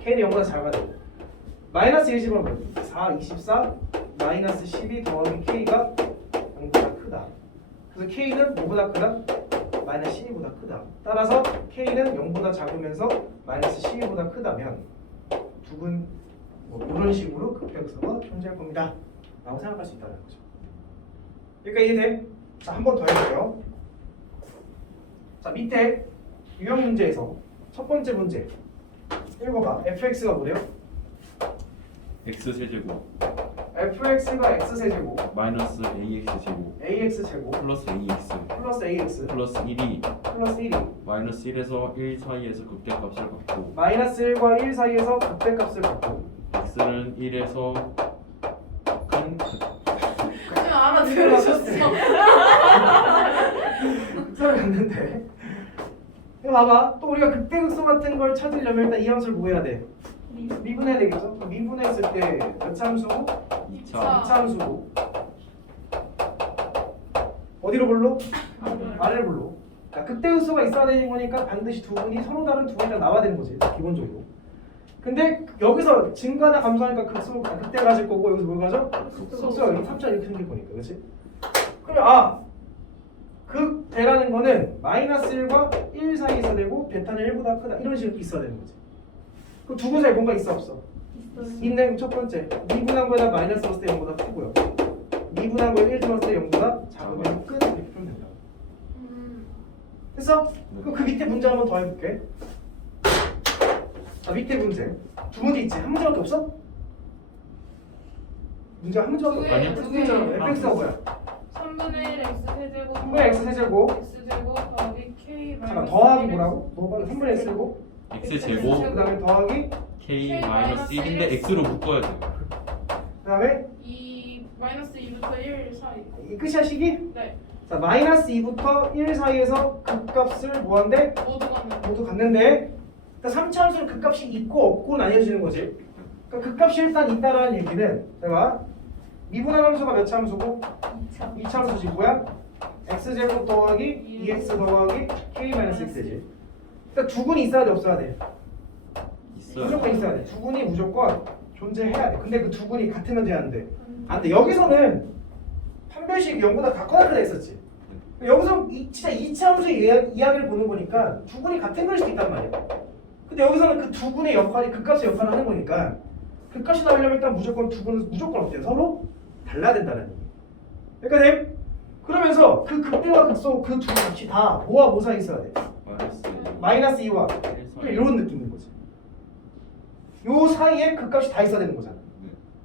k는 0보다 작아야 돼. 마이너스 1 집어넣으면 4, 24 마이너스 12 더하기 k가 0보다 크다. 그래서 k는 뭐보다 크다? 마이너스 12보다 크다. 따라서 k는 0보다 작으면서 마이너스 12보다 크다면 두 근 이런 식으로 극대극소가 존재할 겁니다. 라고 생각할 수 있다는 거죠. 여기까지 이해돼? 자, 한 번 더 해볼게요. 자, 밑에 유형 문제에서 첫 번째 문제 읽어봐. fx가 뭐래요? x세제곱 fx가 x세제곱 마이너스 ax제곱 ax제곱 플러스 ax 플러스 ax 플러스 1이 플러스 1이 마이너스 1에서 1 사이에서 극대값을 갖고 마이너스 1과 1 사이에서 극대값을 갖고 x는 1에서 큰 그냥 알아들으셨어. 극소를 갖는데 또 봐봐. 또 우리가 극대극소 같은 걸 찾으려면 일단 이 함수를 뭐 해야 돼? 미분해야 되겠죠? 그럼 미분했을 때 몇 참수고? 2차 2참수고. 어디로 불러? 아, 아래로 불러. 그러니까 극대극소가 있어야 되는 거니까 반드시 두 분이 서로 다른 두 분이 나와야 되는 거지 기본적으로. 근데 여기서 증가나 감소하니까 극대가 가질 거고 여기서 뭘 가져? 극소가 여기 3차 이렇게 생길 거니까, 그렇지? 그러면 극대라는 거는 마이너스 1과 1 사이에 있어야 되고 베타는 1보다 크다 이런 식으로 있어야 되는 거지. 그럼 두 분 사이에 뭔가 있어 없어? 있네. 첫 번째 미분한 거에다 마이너스 넣었을 때 0보다 크고요. 미분한 거에 1 넣었을 때 0보다 작으면 끝. 이렇게 풀면 된다. 됐어? 그럼 그 밑에 문제 한번 더 해볼게. 밑에 문제 두 문제 있지? 한 문제밖에 없어? 문제가 한 문제밖에 없어. 아니요. 두 문제잖아. fx가 뭐야? 3분의 1 x 세제곱 3분의 x 세제곱. x 제곱 더하기 k 잠깐 더하기 뭐라고? 뭐가 3분의 x 세제곱? x제곱 그 다음에 더하기 k 마이너스 1인데 x로 묶어야 돼요. 그 다음에 2 마이너스 2부터 1 사이. 이 끝이야 식이? 네. 자 마이너스 2부터 1 사이에서 극값을 뭐한대? 모두 가는. 모두 같는데 그러니까 3차 함수는 극값이 있고 없고 나뉘어지는 거지. 그러니까 극값이 일단 있다라는 얘기는 내가 미분한 함수가 몇 차 함수고? 2차 함수지 뭐야? x제곱 더하기 2x 더하기 k-x지. 그러니까 두근이 있어야 돼 없어야 돼? 있어요. 무조건 있어야 돼. 두근이 무조건 존재해야 돼. 근데 그 두근이 같으면 돼 안 돼? 안 돼. 여기서는 판별식 0보다 같거나 크다 했었지. 여기서 진짜 2차 함수의 이야기를 보는 거니까 두근이 같은 걸 수도 있단 말이야. 근데 여기서는 그 두근의 역할이 극값의 역할을 하는 거니까 극값이 나오려면 일단 무조건 두근은 무조건 어때요? 서로 달라야 된다는 얘기. 그러니까 네? 그러면서 그 극대와 극소 그 두 값이 다 뭐와 뭐 사이 있어야 돼? 마이너스 2와 1 이런 느낌인 거지. 요 사이에 극값이 다 있어야 되는 거잖아.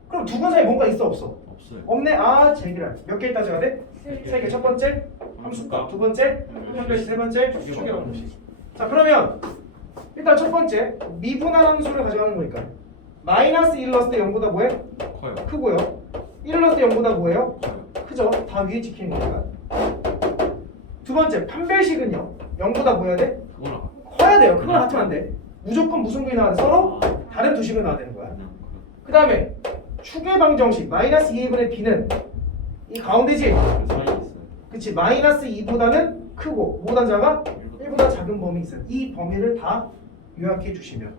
그럼 두 분 사이에 뭔가 있어 없어? 없어요. 없네. 제기랄. 몇 개 따져야 돼? 세 개. 첫 번째 함수값, 두 번째 판별식, 세 번째 추계 방정식. 자 그러면 일단 첫 번째 미분한 함수를 가져가는 거니까 마이너스 1 넣었을 때 0보다 뭐해? 커요. 크고요. 1 넣었을 때 0보다 뭐예요? 커요. 크죠? 다 위에 찍히는 거니까. 두 번째 판별식은요 0보다 뭐 해야 돼? 그거랑 커야 돼요. 그거랑 같으면 안 돼. 무조건 무슨 근이 나와야 돼? 서로 다른 두 식을 나와야 되는 거야. 그냥 그 다음에 추계 방정식 마이너스 2분의 b는 이 가운데지. 그 사이에 있어요. 그치? 마이너스 2보다는 크고 뭐보다 작아? 1보다 작은 범위 있어요. 이 범위를 다 요약해 주시면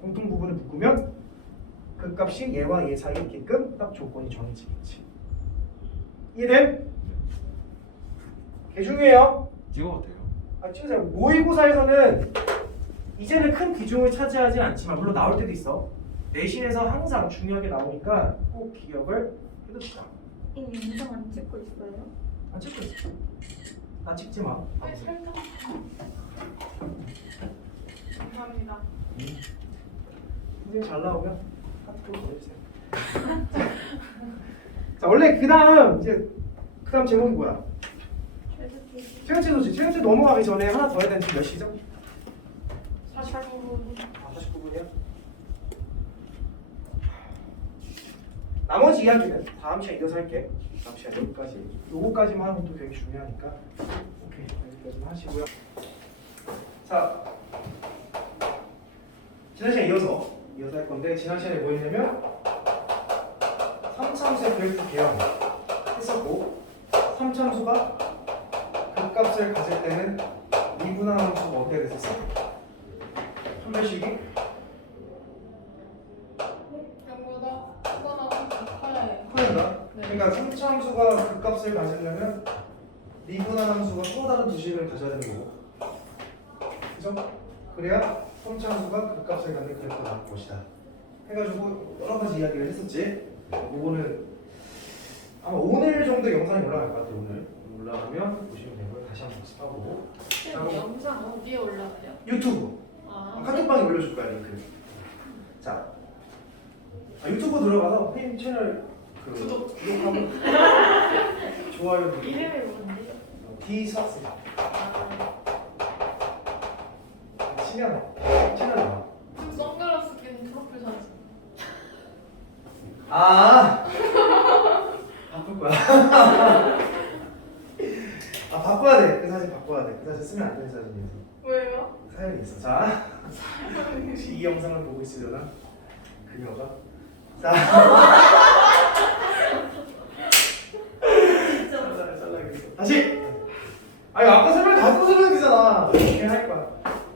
공통 부분을 묶으면 그 값이 얘와 얘 사이에 있게끔 딱 조건이 정해지겠지. 이해됨? 개 중요해요. 찍어도 돼요. 찍으세요. 모의고사에서는 이제는 큰 비중을 차지하지 않지만 물론 나올 때도 있어. 내신에서 항상 중요하게 나오니까 꼭 기억을 해두시다. 이 영상 안 찍고 있어요? 안 찍고 있어. 나 찍지 마. 아니 설탕. 감사합니다. 선생님 잘 나오면 카톡 보내주세요. 자 원래 그 다음 제목이 뭐야? 최현채도지. 최현채 넘어가기 전에 하나 더 해야 되는 몇 시죠? 49분. 49분이야? 나머지 이야기는 다음 시간에 이어서 할게. 다음 시간 여기까지. 요거까지만 하는 것도 되게 중요하니까. 오케이 여기까지만 하시고요. 자 지난 시간에 이어서 할 건데 지난 시간에 뭐 했냐면 3참수의 그래프 개형 했었고 3참수가 극값을 가질 때는 미분한 함수가 어떻게 됐었어? 판별식이 0보다 크거나 커야 해요. 커진다. 네. 그러니까 3차 함수가 극값을 가지려면 미분한 함수가 또 다른 두 식을 가져야 되는 거고, 그죠? 그래야 3차 함수가 극값을 갖는 그래프가 나올 것이다. 해가지고 여러 가지 이야기를 했었지. 이거는 아마 오늘 정도 영상이 올라갈 것 같아요. 오늘 올라가면 보시면 되는 걸 다시 한번 복습하고 쌤, 영상 어디에 올라가요? 유튜브 카톡방에 올려줄 거야 링크. 자 유튜브 들어가서 선생님 채널 구독하고 좋아요 누르고 이름이 뭔데요? 디서스 치면 채널 나와. 그럼 선글라스 낀 프로필 사진. 바꿀 거야. 바꿔야 돼. 그 사진 바꿔야 돼. 그 사진 쓰면 안 되는 사진이어서. 왜요? 사연이 있어. 자, 혹시 이 영상을 보고 있으려나? 그녀가. 자, 잘라야겠어. 다시. 아니 아까 설명 다 써줘야 되잖아. 이렇게 할 거야.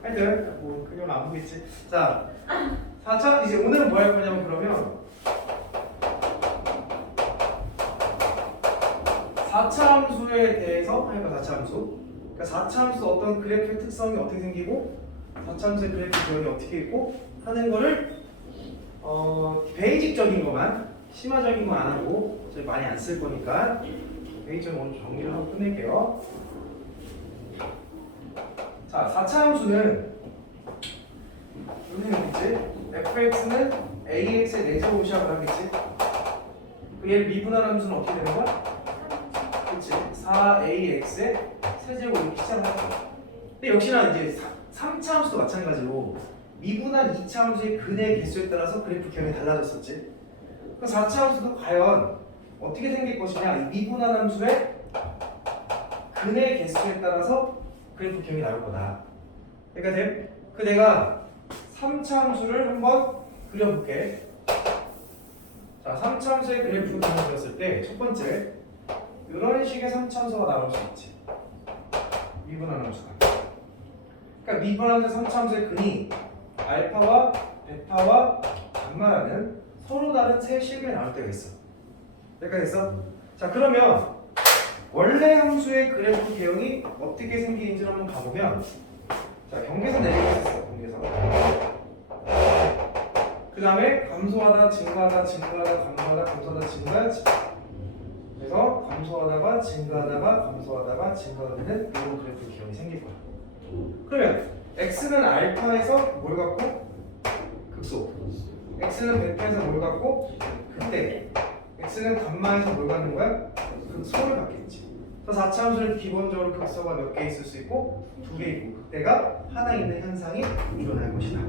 하여튼 뭐 그녀가 안 보겠지. 자, 4차 이제 오늘은 뭐 할 거냐면 그러면 4차 함수에 대해서 하니까 4차 함수. 그러니까 4차 함수 어떤 그래프의 특성이 어떻게 생기고 4차 함수의 그래프 기억이 어떻게 있고 하는 거를 베이직적인 것만 심화적인 거 안 하고 저희 많이 안 쓸 거니까 베이직적인 거 정리를 하고 끝낼게요. 자, 4차 함수는 선생님 했지? fx는 ax의 내제곱 시작을 하겠지? 얘를 미분할 함수는 어떻게 되는 거야? 그치? 4ax의 세제곱 이렇게 시작을 하죠. 근데 역시나 이제 3차 함수도 마찬가지로 미분한 2차 함수의 근의 개수에 따라서 그래프 기형이 달라졌었지. 그럼 4차 함수도 과연 어떻게 생길 것이냐? 이 미분한 함수의 근의 개수에 따라서 그래프 기형이 나올 거다. 그러니까 내가 3차 함수를 한번 그려볼게. 자, 3차 함수의 그래프 기형을 그렸을 때 첫 번째 이런 식의 3차 함수가 나올 수 있지. 미분한 함수가. 그러니까 미분한 함수 3차 함수의 근이 알파와 베타와 감마라는 서로 다른 세 식이 나올 때가 있어. 여기까지 됐어? 자, 그러면 원래 함수의 그래프 개형이 어떻게 생기는지를 한번 봐보면, 자, 경계선 내리겠어. 경계선. 그 다음에 감소하다 증가하다 증가하다 감소하다 감소하다 증가하지. 그래서 감소하다가 증가하다가 감소하다가 증가가 되는 이런 그래프 기형이 생길 거야. 그러면 x는 알파에서 뭘 갖고? 극소. x는 베타에서 뭘 갖고? 극대. x는 감마에서 뭘 갖는 거야? 극소를 갖겠지. 그래서 4차 함수는 기본적으로 극소가 몇 개 있을 수 있고 2개 있고 극대가 하나 있는 현상이 일어날 것이다.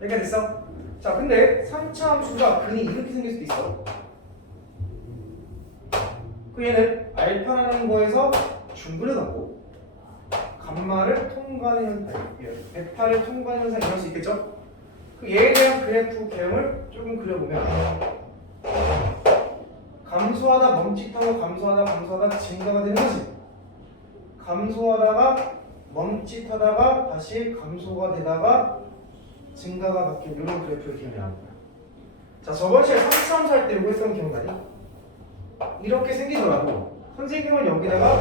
여기가 됐어? 자, 근데 3차 함수가 근이 이렇게 생길 수도 있어. 그 얘는 알파라는 거에서 중근을 갖고 감마를 통과하는 현상, 베타를 통과하는 현상 이럴 수 있겠죠? 그 얘에 대한 그래프 개형을 조금 그려보면 감소하다 멈칫하고 감소하다 증가가 되는 거지. 감소하다가 멈칫하다가 다시 감소가 되다가 증가가 바뀐 이런 그래프를 기억이 나는 거야. 자, 저번 시간에 3차 함수 할 때 이거 했던 기억나니? 이렇게 생기더라고. 선생님은 여기다가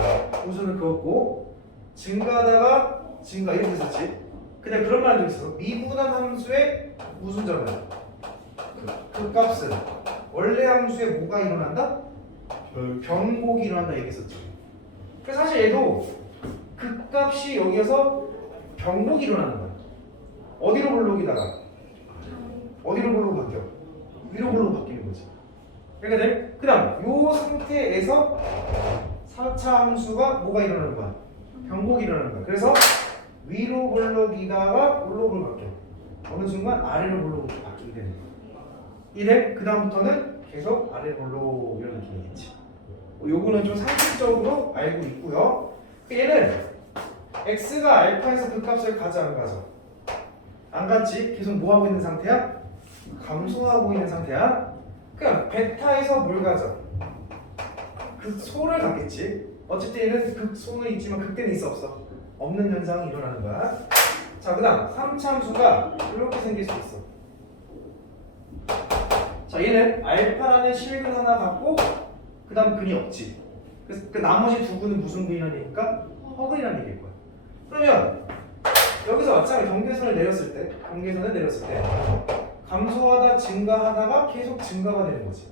우선을 그었고 증가하다가 증가 이렇게 됐었지. 근데 그런 말도 있어. 미분한 함수의 무슨 점은? 그 값은 원래 함수에 뭐가 일어난다? 변곡이 일어난다 얘기했었죠. 그래서 사실 얘도 그 값이 여기에서 변곡이 일어나는 거야. 어디로 볼록이다가 어디로 볼록 바뀌어? 위로 볼록 바뀌는 거지. 그러니까 그 다음 요 상태에서 4차 함수가 뭐가 일어나는 거야? 변곡이 일어나는 거야. 그래서 위로 볼록이다가 볼록으로 바뀌어. 어느 순간 아래로 볼록으로 바뀌게 되는 거야. 이래 그 다음부터는 계속 아래 볼록 이런 느낌이겠지. 요거는 좀 상식적으로 알고 있고요. 얘는 x가 알파에서 그 값을 가져 안 가져? 안 갔지? 계속 뭐 하고 있는 상태야? 감소하고 있는 상태야. 그냥 베타에서 뭘 가져? 극소를 갖겠지. 어쨌든 얘는 극소는 있지만 극대는 있어 없어? 없는 현상이 일어나는 거야. 자, 그 다음 3차 함수가 이렇게 생길 수 있어. 자, 얘는 알파라는 실근 하나 갖고 그 다음 근이 없지. 그래서 그 나머지 두 근은 무슨 근이라는 얘기니까 허근이라는 얘기일 거야. 그러면 여기서 마찬가지 경계선을 내렸을 때 감소하다 증가하다가 계속 증가가 되는 거지.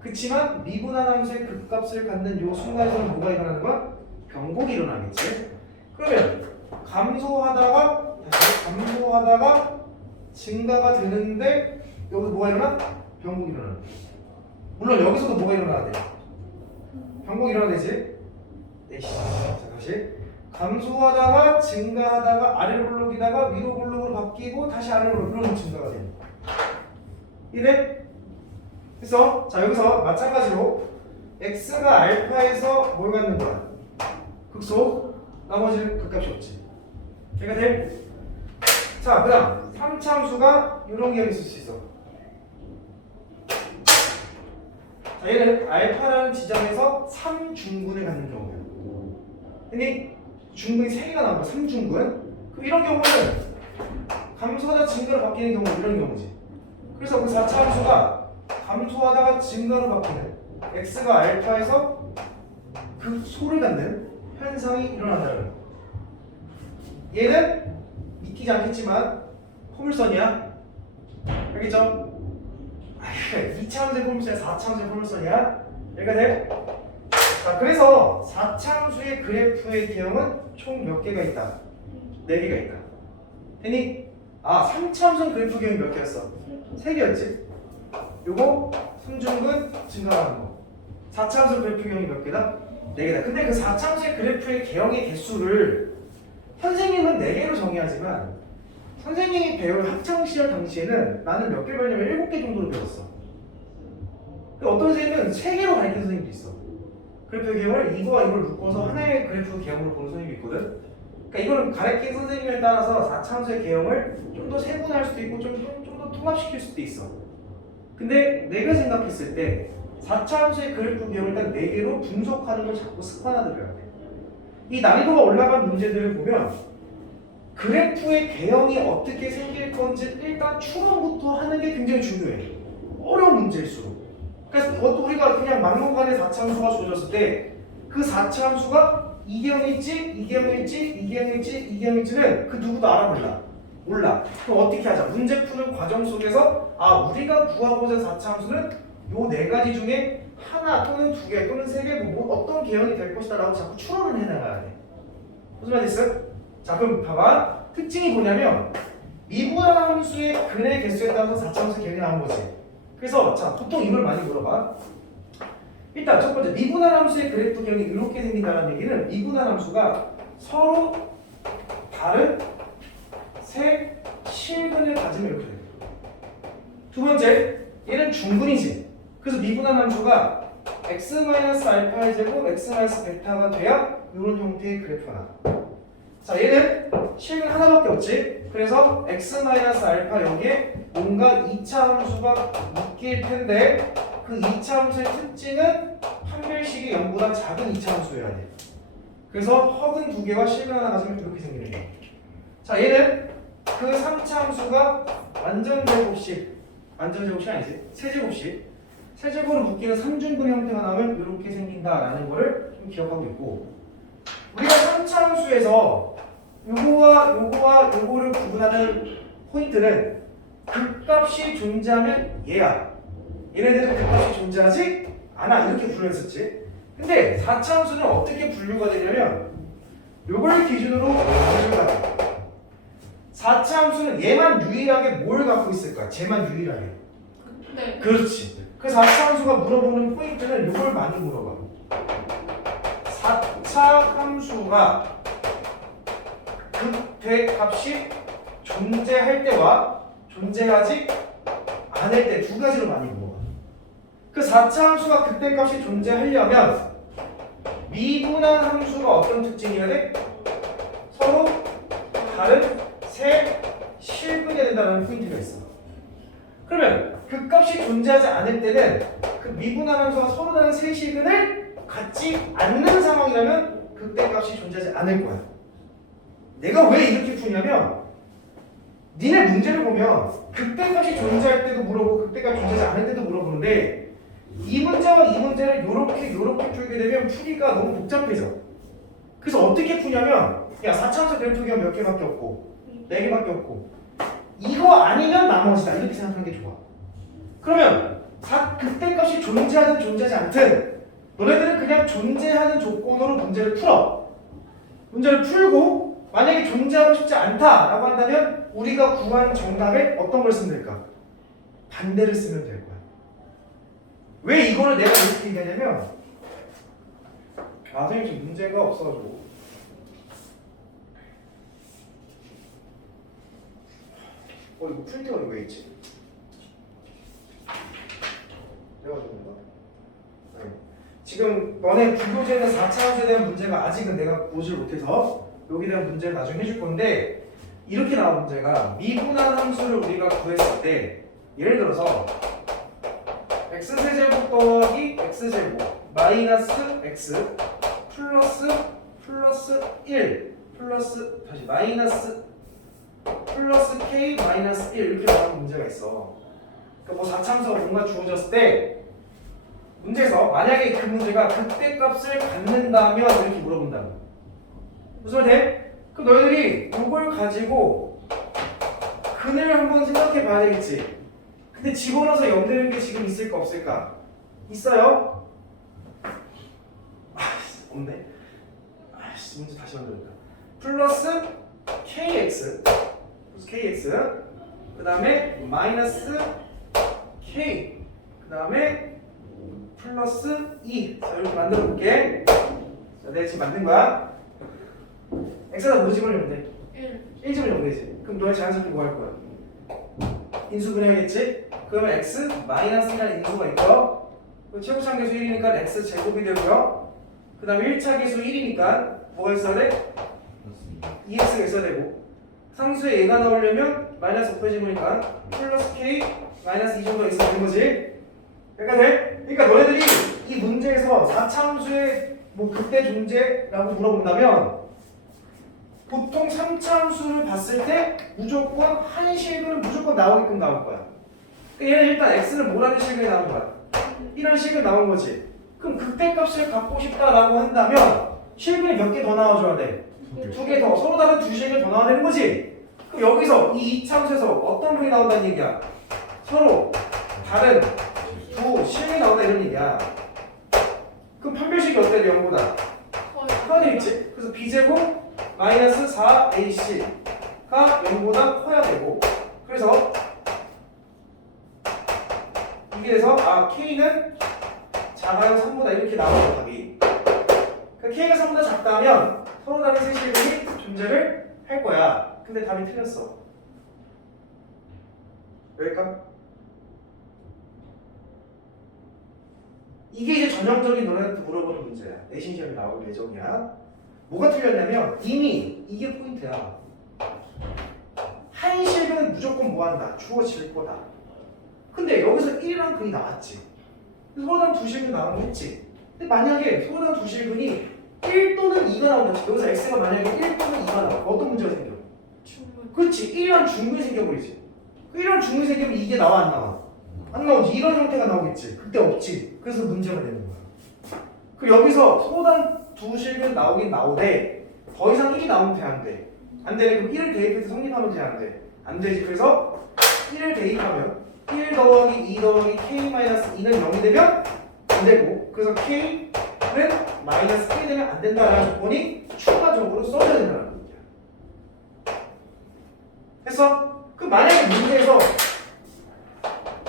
그치만 미분한 함수의 극값을 갖는 요 순간에서는 뭐가 일어나는 거야? 변곡이 일어나겠지. 그러면 감소하다가 증가가 되는데 여기서 뭐가 일어나? 변곡이 일어나는 거야. 물론 여기서도 뭐가 일어나야 돼? 변곡이 일어나야 되지? 자, 다시 감소하다가 증가하다가 아래로 볼록이다가 위로 볼록으로 바뀌고 다시 아래로 볼록으로 증가가 되는 거야. 이래? 그래서 자, 여기서 마찬가지로 x가 알파에서 뭘 갖는 거야? 극소, 나머지는 극값이 없지. 그러니까 자, 그 다음 3차 함수가 이런 기억이 있을 수 있어. 자, 얘는 알파라는 지점에서 3중근을 갖는 경우야. 근데 중근이 3개가 나온 거야. 3중근. 그럼 이런 경우는 감소하다 증가로 바뀌는 경우 이런 경우지. 그래서 그 4차 함수가 감소하다가 증가로 바뀌는 x가 알파에서 극소를 갖는 현상이 일어난다는 거야. 얘는 믿기지 않겠지만 포물선이야. 알겠죠? 2차 함수의 포물선이야, 4차 함수의 포물선이야. 여기가 돼? 자, 그래서 4차 함수의 그래프의 개형은 총 몇 개가 있다? 4개가 있다. 되니? 3차 함수는 그래프 개형이 몇 개였어? 3개였지? 요거 순중근 증가하는 거. 4차 함수 그래프 개형이 몇 개다? 4개다. 근데 그 4차 함수의 그래프의 개형의 개수를 선생님은 4개로 정의하지만 선생님이 배울 학창시절 당시에는 나는 몇 개 배웠냐면 7개 정도로 배웠어. 어떤 선생님은 3개로 가르치는 선생님도 있어. 그래프 개형을 이거와 이걸 묶어서 하나의 그래프 개형으로 보는 선생님이 있거든. 그러니까 이거는 가르치는 선생님에 따라서 4차 함수의 개형을 좀 더 세분화할 수도 있고 좀 더 통합시킬 수도 있어. 근데 내가 생각했을 때 4차 함수의 그래프 개형을 딱 4개로 분석하는 걸 자꾸 습관화들어야 돼. 이 난이도가 올라간 문제들을 보면 그래프의 개형이 어떻게 생길 건지 일단 추론부터 하는 게 굉장히 중요해. 어려운 문제일수록. 그래서 우리가 그냥 막무가내 4차 함수가 주어졌을 때 그 4차 함수가 이 개형일지, 이 개형일지, 이 개형일지, 이 개형일지는 그 누구도 알아볼라. 몰라. 그럼 어떻게 하자? 문제 푸는 과정 속에서 우리가 구하고자 4차 함수는 요 4가지 중에 하나 또는 2개 또는 3개 뭐 어떤 개형이 될 것이다 라고 자꾸 추론을 해나가야 돼. 무슨 말이겠어요? 자, 그럼 봐봐. 특징이 뭐냐면 미분한 함수의 근의 개수에 따라서 4차 함수의 개형이 나온 거지. 그래서 자, 보통 이걸 많이 물어봐. 일단 첫 번째, 미분한 함수의 그래프 개형이 이렇게 생긴다는 얘기는 미분한 함수가 서로 다른 세 실근을 가지면 이렇게 돼요. 두 번째, 얘는 중근이지. 그래서 미분한 함수가 x-알파의 제곱 x-베타가 돼야 이런 형태의 그래프가 나와. 자, 얘는 실근 하나밖에 없지. 그래서 x-알파 여기에 뭔가 2차 함수가 묶일 텐데 그 2차 함수의 특징은 판별식이 0보다 작은 2차 함수여야 돼. 그래서 허근 2개와 실근 하나 가지면 이렇게 생기는 거야. 자, 얘는 그 3차 함수가 완전제곱식 아니지? 세제곱으로 묶이는 3중근 형태가 나오면 이렇게 생긴다라는 거를 좀 기억하고 있고, 우리가 3차 함수에서 요거와 요거를 구분하는 포인트는 극값이 존재하면 얘야. 얘네들은 극값이 존재하지 않아. 이렇게 분류했었지. 근데 4차 함수는 어떻게 분류가 되냐면 요걸 기준으로 분류가 돼. 4차 함수는 얘만 유일하게 뭘 갖고 있을까? 쟤만 유일하게. 네. 그렇지. 그래서 4차 함수가 물어보는 포인트는 이걸 많이 물어봐. 4차 함수가 극대값이 존재할 때와 존재하지 않을 때 두 가지로 많이 물어봐. 그 4차 함수가 극대값이 존재하려면 미분한 함수가 어떤 특징이어야 돼? 서로 다른 세 실근해야 된다는 포인트가 있어. 그러면 극값이 존재하지 않을 때는 그 미분한 함수가 서로 다른 세 실근을 갖지 않는 상황이라면 극대값이 존재하지 않을 거야. 내가 왜 이렇게 푸냐면 니네 문제를 보면 극대값이 존재할 때도 물어보고 극대값이 존재하지 않을 때도 물어보는데 이 문제와 이 문제를 요렇게 풀게 되면 풀이가 너무 복잡해져. 그래서 어떻게 푸냐면 야 4차 함수 그래프가 몇 개밖에 없고 4개밖에 없고 이거 아니면 나머지다 이렇게 생각하는 게 좋아. 그러면 극대값이 존재하든 존재하지 않든 너네들은 그냥 존재하는 조건으로 문제를 풀어. 문제를 풀고 만약에 존재하고 싶지 않다라고 한다면 우리가 구한 정답에 어떤 걸 쓰면 될까? 반대를 쓰면 될 거야. 왜 이거를 내가 이렇게 얘기하냐면 선생님 지금 문제가 없어가지고 이거 프린트가 왜 있지? 내가 준 건가? 아니. 지금 너네 부교재는 4차 함수에 대한 문제가 아직은 내가 보질 못해서 여기에 대한 문제를 나중에 해줄 건데 이렇게 나온 문제가 미분한 함수를 우리가 구했을 때 예를 들어서 x세제곱 더하기 x제곱 마이너스 x 플러스 1 플러스 다시 마이너스 플러스 k 마이너스 1 이렇게 나오는 문제가 있어. 그러니까 뭐 4참수가 뭔가 주어졌을 때 문제에서 만약에 그 문제가 극대값을 갖는다면 이렇게 물어본다는 무슨 말 돼? 그럼 너희들이 이걸 가지고 근을 한번 생각해 봐야 되겠지. 근데 집어넣어서 0 되는 게 지금 있을까 없을까? 있어요? 없네. 문제 다시 만들었다. 플러스 kx 그 다음에 마이너스 k 그 다음에 플러스 2. 자 이렇게 만들어 볼게. 자 내가 지금 만든 거야. x에다 뭐 집어넣으면 돼? 1 집어넣으면 되지. 그럼 너네 자연스럽게 뭐 할 거야? 인수분해하겠지? 그러면 x 마이너스라는 인수가 있고요. 최고차 계수 1이니까 x 제곱이 되고요. 그 다음에 1차 계수 1이니까 뭐가 있어야 돼? 2x가 있어야 되고 상수에 얘가 나오려면 마이너스 곱해지니까 플러스 k 마이너스 2 정도가 있어야 되는 거지. 그러니까 돼? 그러니까 너네들이 이 문제에서 4차함수의 뭐 극대 존재라고 물어본다면 보통 3차함수를 봤을 때 무조건 한 식은 무조건 나오게끔 나올 거야. 그러니까 얘는 일단 x는 뭐라는 식이 나온 거야? 이런 식이 나온 거지. 그럼 극대값을 갖고 싶다라고 한다면 실근이 몇 개 더 나와줘야 돼? 2개 더. 서로 다른 두 식을 더 나와야 되는 거지. 그럼 여기서 이 2차함수에서 어떤 분이 나온다는 얘기야? 서로 다른 두 식이 나온다 이런 얘기야. 그럼 판별식이 어때야 돼? 0보다 커야 되겠지? 그래서 b제곱 마이너스 4ac가 0보다 커야 되고 그래서 이게 돼서 k는 작아요 3보다 이렇게 나와요 답이. 그러니까 k가 3보다 작다면 서로 다른 세 실근이 존재를 할 거야. 근데 답이 틀렸어. 왜일까? 이게 이제 전형적인 너네한테 물어보는 문제야. 내신 시험에 나올 예정이야. 뭐가 틀렸냐면 이미 이게 포인트야. 한 실근은 무조건 뭐한다? 주어질 거다. 근데 여기서 1이라는 근이 나왔지. 서로 다른 두 실근 나왔겠지. 근데 만약에 서로 다른 두 실근이 1 또는 2가 나온다. 여기서 x가 만약에 1 또는 2가 나와. 어떤 문제가 생겨? 그렇지. 1이랑 중근이 생겨버리지. 1이랑 중근이 생기면 이게 나와 안 나와? 안 나오지. 이런 형태가 나오겠지. 그때 없지. 그래서 문제가 되는 거야. 그 여기서 서로 다른 두 실근 나오긴 나오되 더 이상 1이 나오면 돼? 안 돼? 안 되네. 그럼 1을 대입해서 성립하면 돼? 안 돼? 안 되지. 그래서 1을 대입하면 1 더하기 2 더하기 k-2는 0이 되면 안 되고 그래서 k는 마이너스 1이 되면 안 된다라는 조건이 추가적으로 써져야 된다는 얘기야. 됐어? 그 만약에 문제에서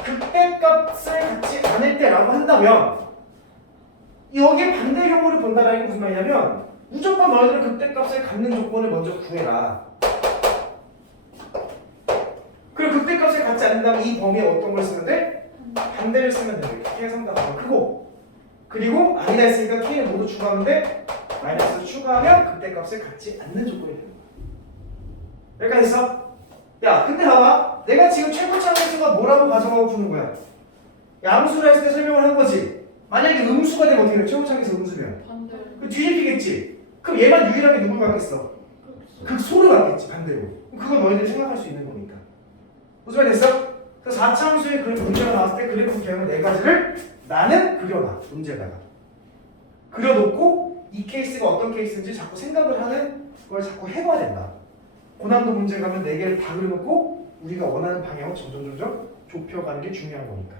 극대값을 갖지 않을 때라고 한다면 여기에 반대 경우를 본다는 게 무슨 말이냐면 무조건 너희들은 극대값을 갖는 조건을 먼저 구해라. 그리고 극대값을 갖지 않는다면 이 범위에 어떤 걸 쓰면 돼? 반대를 쓰면 돼. k의 상당한 크고 그리고 아니다 했으니까 k는 모두 추가하는데 마이너스 추가하면 극대값을 갖지 않는 조건이 되는 거야. 여기까지 했어? 야 근데 봐봐. 내가 지금 최고차 함수가 뭐라고 가정하고 푸는 거야? 양수라 했을 때 설명을 한 거지. 만약에 음수가 되면 어떻게 돼? 최고차 함수 음수면 반대. 그 뒤집히겠지. 그럼 얘만 유일하게 누굴 갖겠어? 극소를 갖겠지 반대로. 그건 너희들이 생각할 수 있는 거니까. 무슨 말 됐어? 그래서 4차함수의 그래프 문제가 나왔을 때 그래프 개형을 4가지를 나는 그려놔. 문제다가 그려놓고 이 케이스가 어떤 케이스인지 자꾸 생각을 하는 걸 자꾸 해봐야 된다. 고난도 문제 가면 4개를 다 그려놓고 우리가 원하는 방향을 점점 좁혀가는 게 중요한 거니까.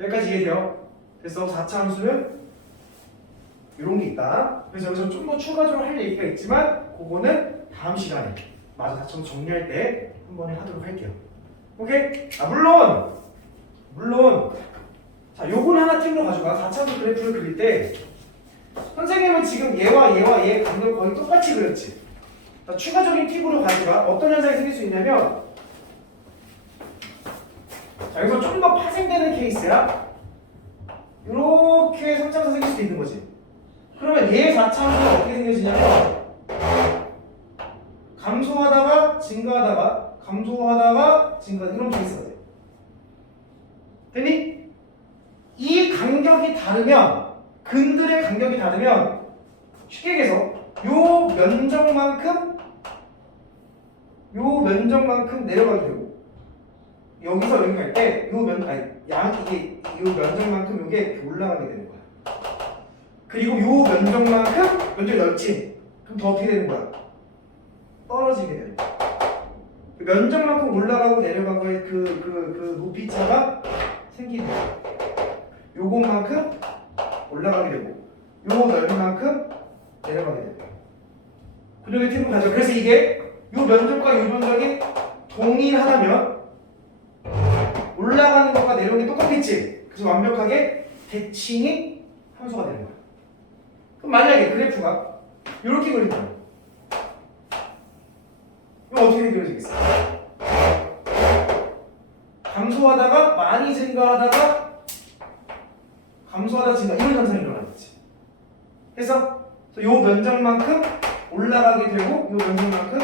여기까지 이해돼요? 그래서 4차함수는 이런 게 있다. 그래서 여기서 좀 더 추가적으로 할 얘기가 있지만 그거는 다음 시간에 마저 4차함수 정리할 때 한 번에 하도록 할게요. 오케이? 물론 자 요건 하나 팁으로 가져가. 4차함수 그래프를 그릴 때 선생님은 지금 얘와 얘의 간격을 거의 똑같이 그렸지. 자, 추가적인 팁으로 가져가. 어떤 현상이 생길 수 있냐면 자 여기서 좀 더 파생되는 케이스야. 이렇게 3차함수 생길 수도 있는 거지. 그러면 얘 4차함수가 어떻게 생겨지냐면 감소하다가 증가하다가 감소하다가 증가 이런 케이스가 돼. 되니? 이 간격이 다르면 근들의 간격이 다르면 쉽게 얘기해서 요 면적만큼 내려가게 되고 여기서 여기 갈 때 요 면적만큼 요게 이렇게 올라가게 되는 거야. 그리고 요 면적만큼 면적이 넓지. 그럼 더 어떻게 되는 거야? 떨어지게 되는 거야. 그 면적만큼 올라가고 내려가고의 그 높이 차가 생기는 거야. 요것만큼 올라가게 되고 요 넓이만큼 내려가게 되는 거야. 근육의 팀을 가져. 그래서 이게 요 면적과 요 면적이 동일하다면 올라가는 것과 내려오는 게 똑같겠지. 그래서 완벽하게 대칭이 함수가 되는 거야. 그럼 만약에 그래프가 이렇게 그린다. 이거 어떻게 그려지겠어? 감소하다가 많이 증가하다가 감소하다 증가 이런 현상이 일어나겠지. 그래서 요 면적만큼 올라가게 되고 요 면적만큼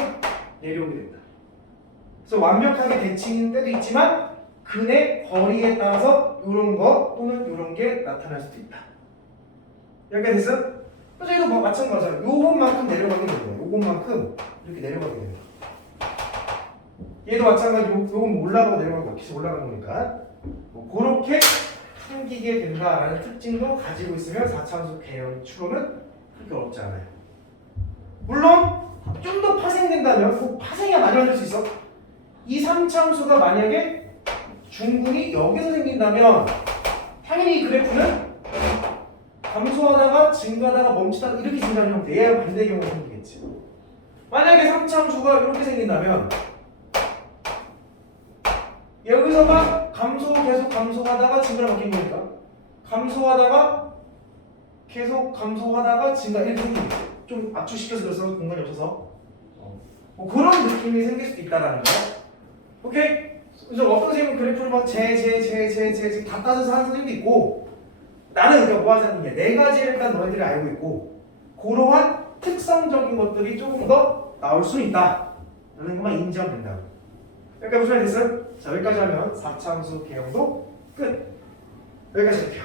내려오게 된다. 그래서 완벽하게 대칭인 때도 있지만 근의 거리에 따라서 이런 거 또는 이런 게 나타날 수도 있다. 여기까지 됐어? 저희도 뭐 마찬가지야. 요것만큼 내려가게 되는 거야. 요것만큼 이렇게 내려가게 되는 거야. 얘도 마찬가지로 요건 올라가고 내려가고 막 계속 올라가는 거니까 뭐 그렇게 생기게 된다라는 특징도 가지고 있으면 4차원수 개형 추론은 그렇게 어렵지 않아요. 물론 좀 더 파생된다면 꼭 파생이 많이 만들 수 있어. 이 3차함수가 만약에 중근이 여기서 생긴다면 당연히 이 그래프는 감소하다가 증가하다가 멈추다가 이렇게 증가하는 형태, 얘랑 반대의 경우가 생기겠지. 만약에 3차함수가 이렇게 생긴다면 여기서 막 계속 감소하다가 증가를 바뀐 거니까 감소하다가 계속 감소하다가 증가 이렇게 생기겠지. 좀 압축시켜서 그래서 공간이 없어서 뭐 그런 느낌이 생길 수도 있다라는 거야. 오케이? 그래서 어떤 선생님은 그래프를 막 다 따져서 하는 선생님도 있고 나는 그러니까 뭐 하자는 게 네 가지를 일단 너희들이 알고 있고 그러한 특성적인 것들이 조금 더 나올 수 있다 라는 것만 인지하면 된다. 그러니까 무슨 말 됐어요? 자 여기까지 하면 4차함수 개형도 끝. 여기까지 할게요.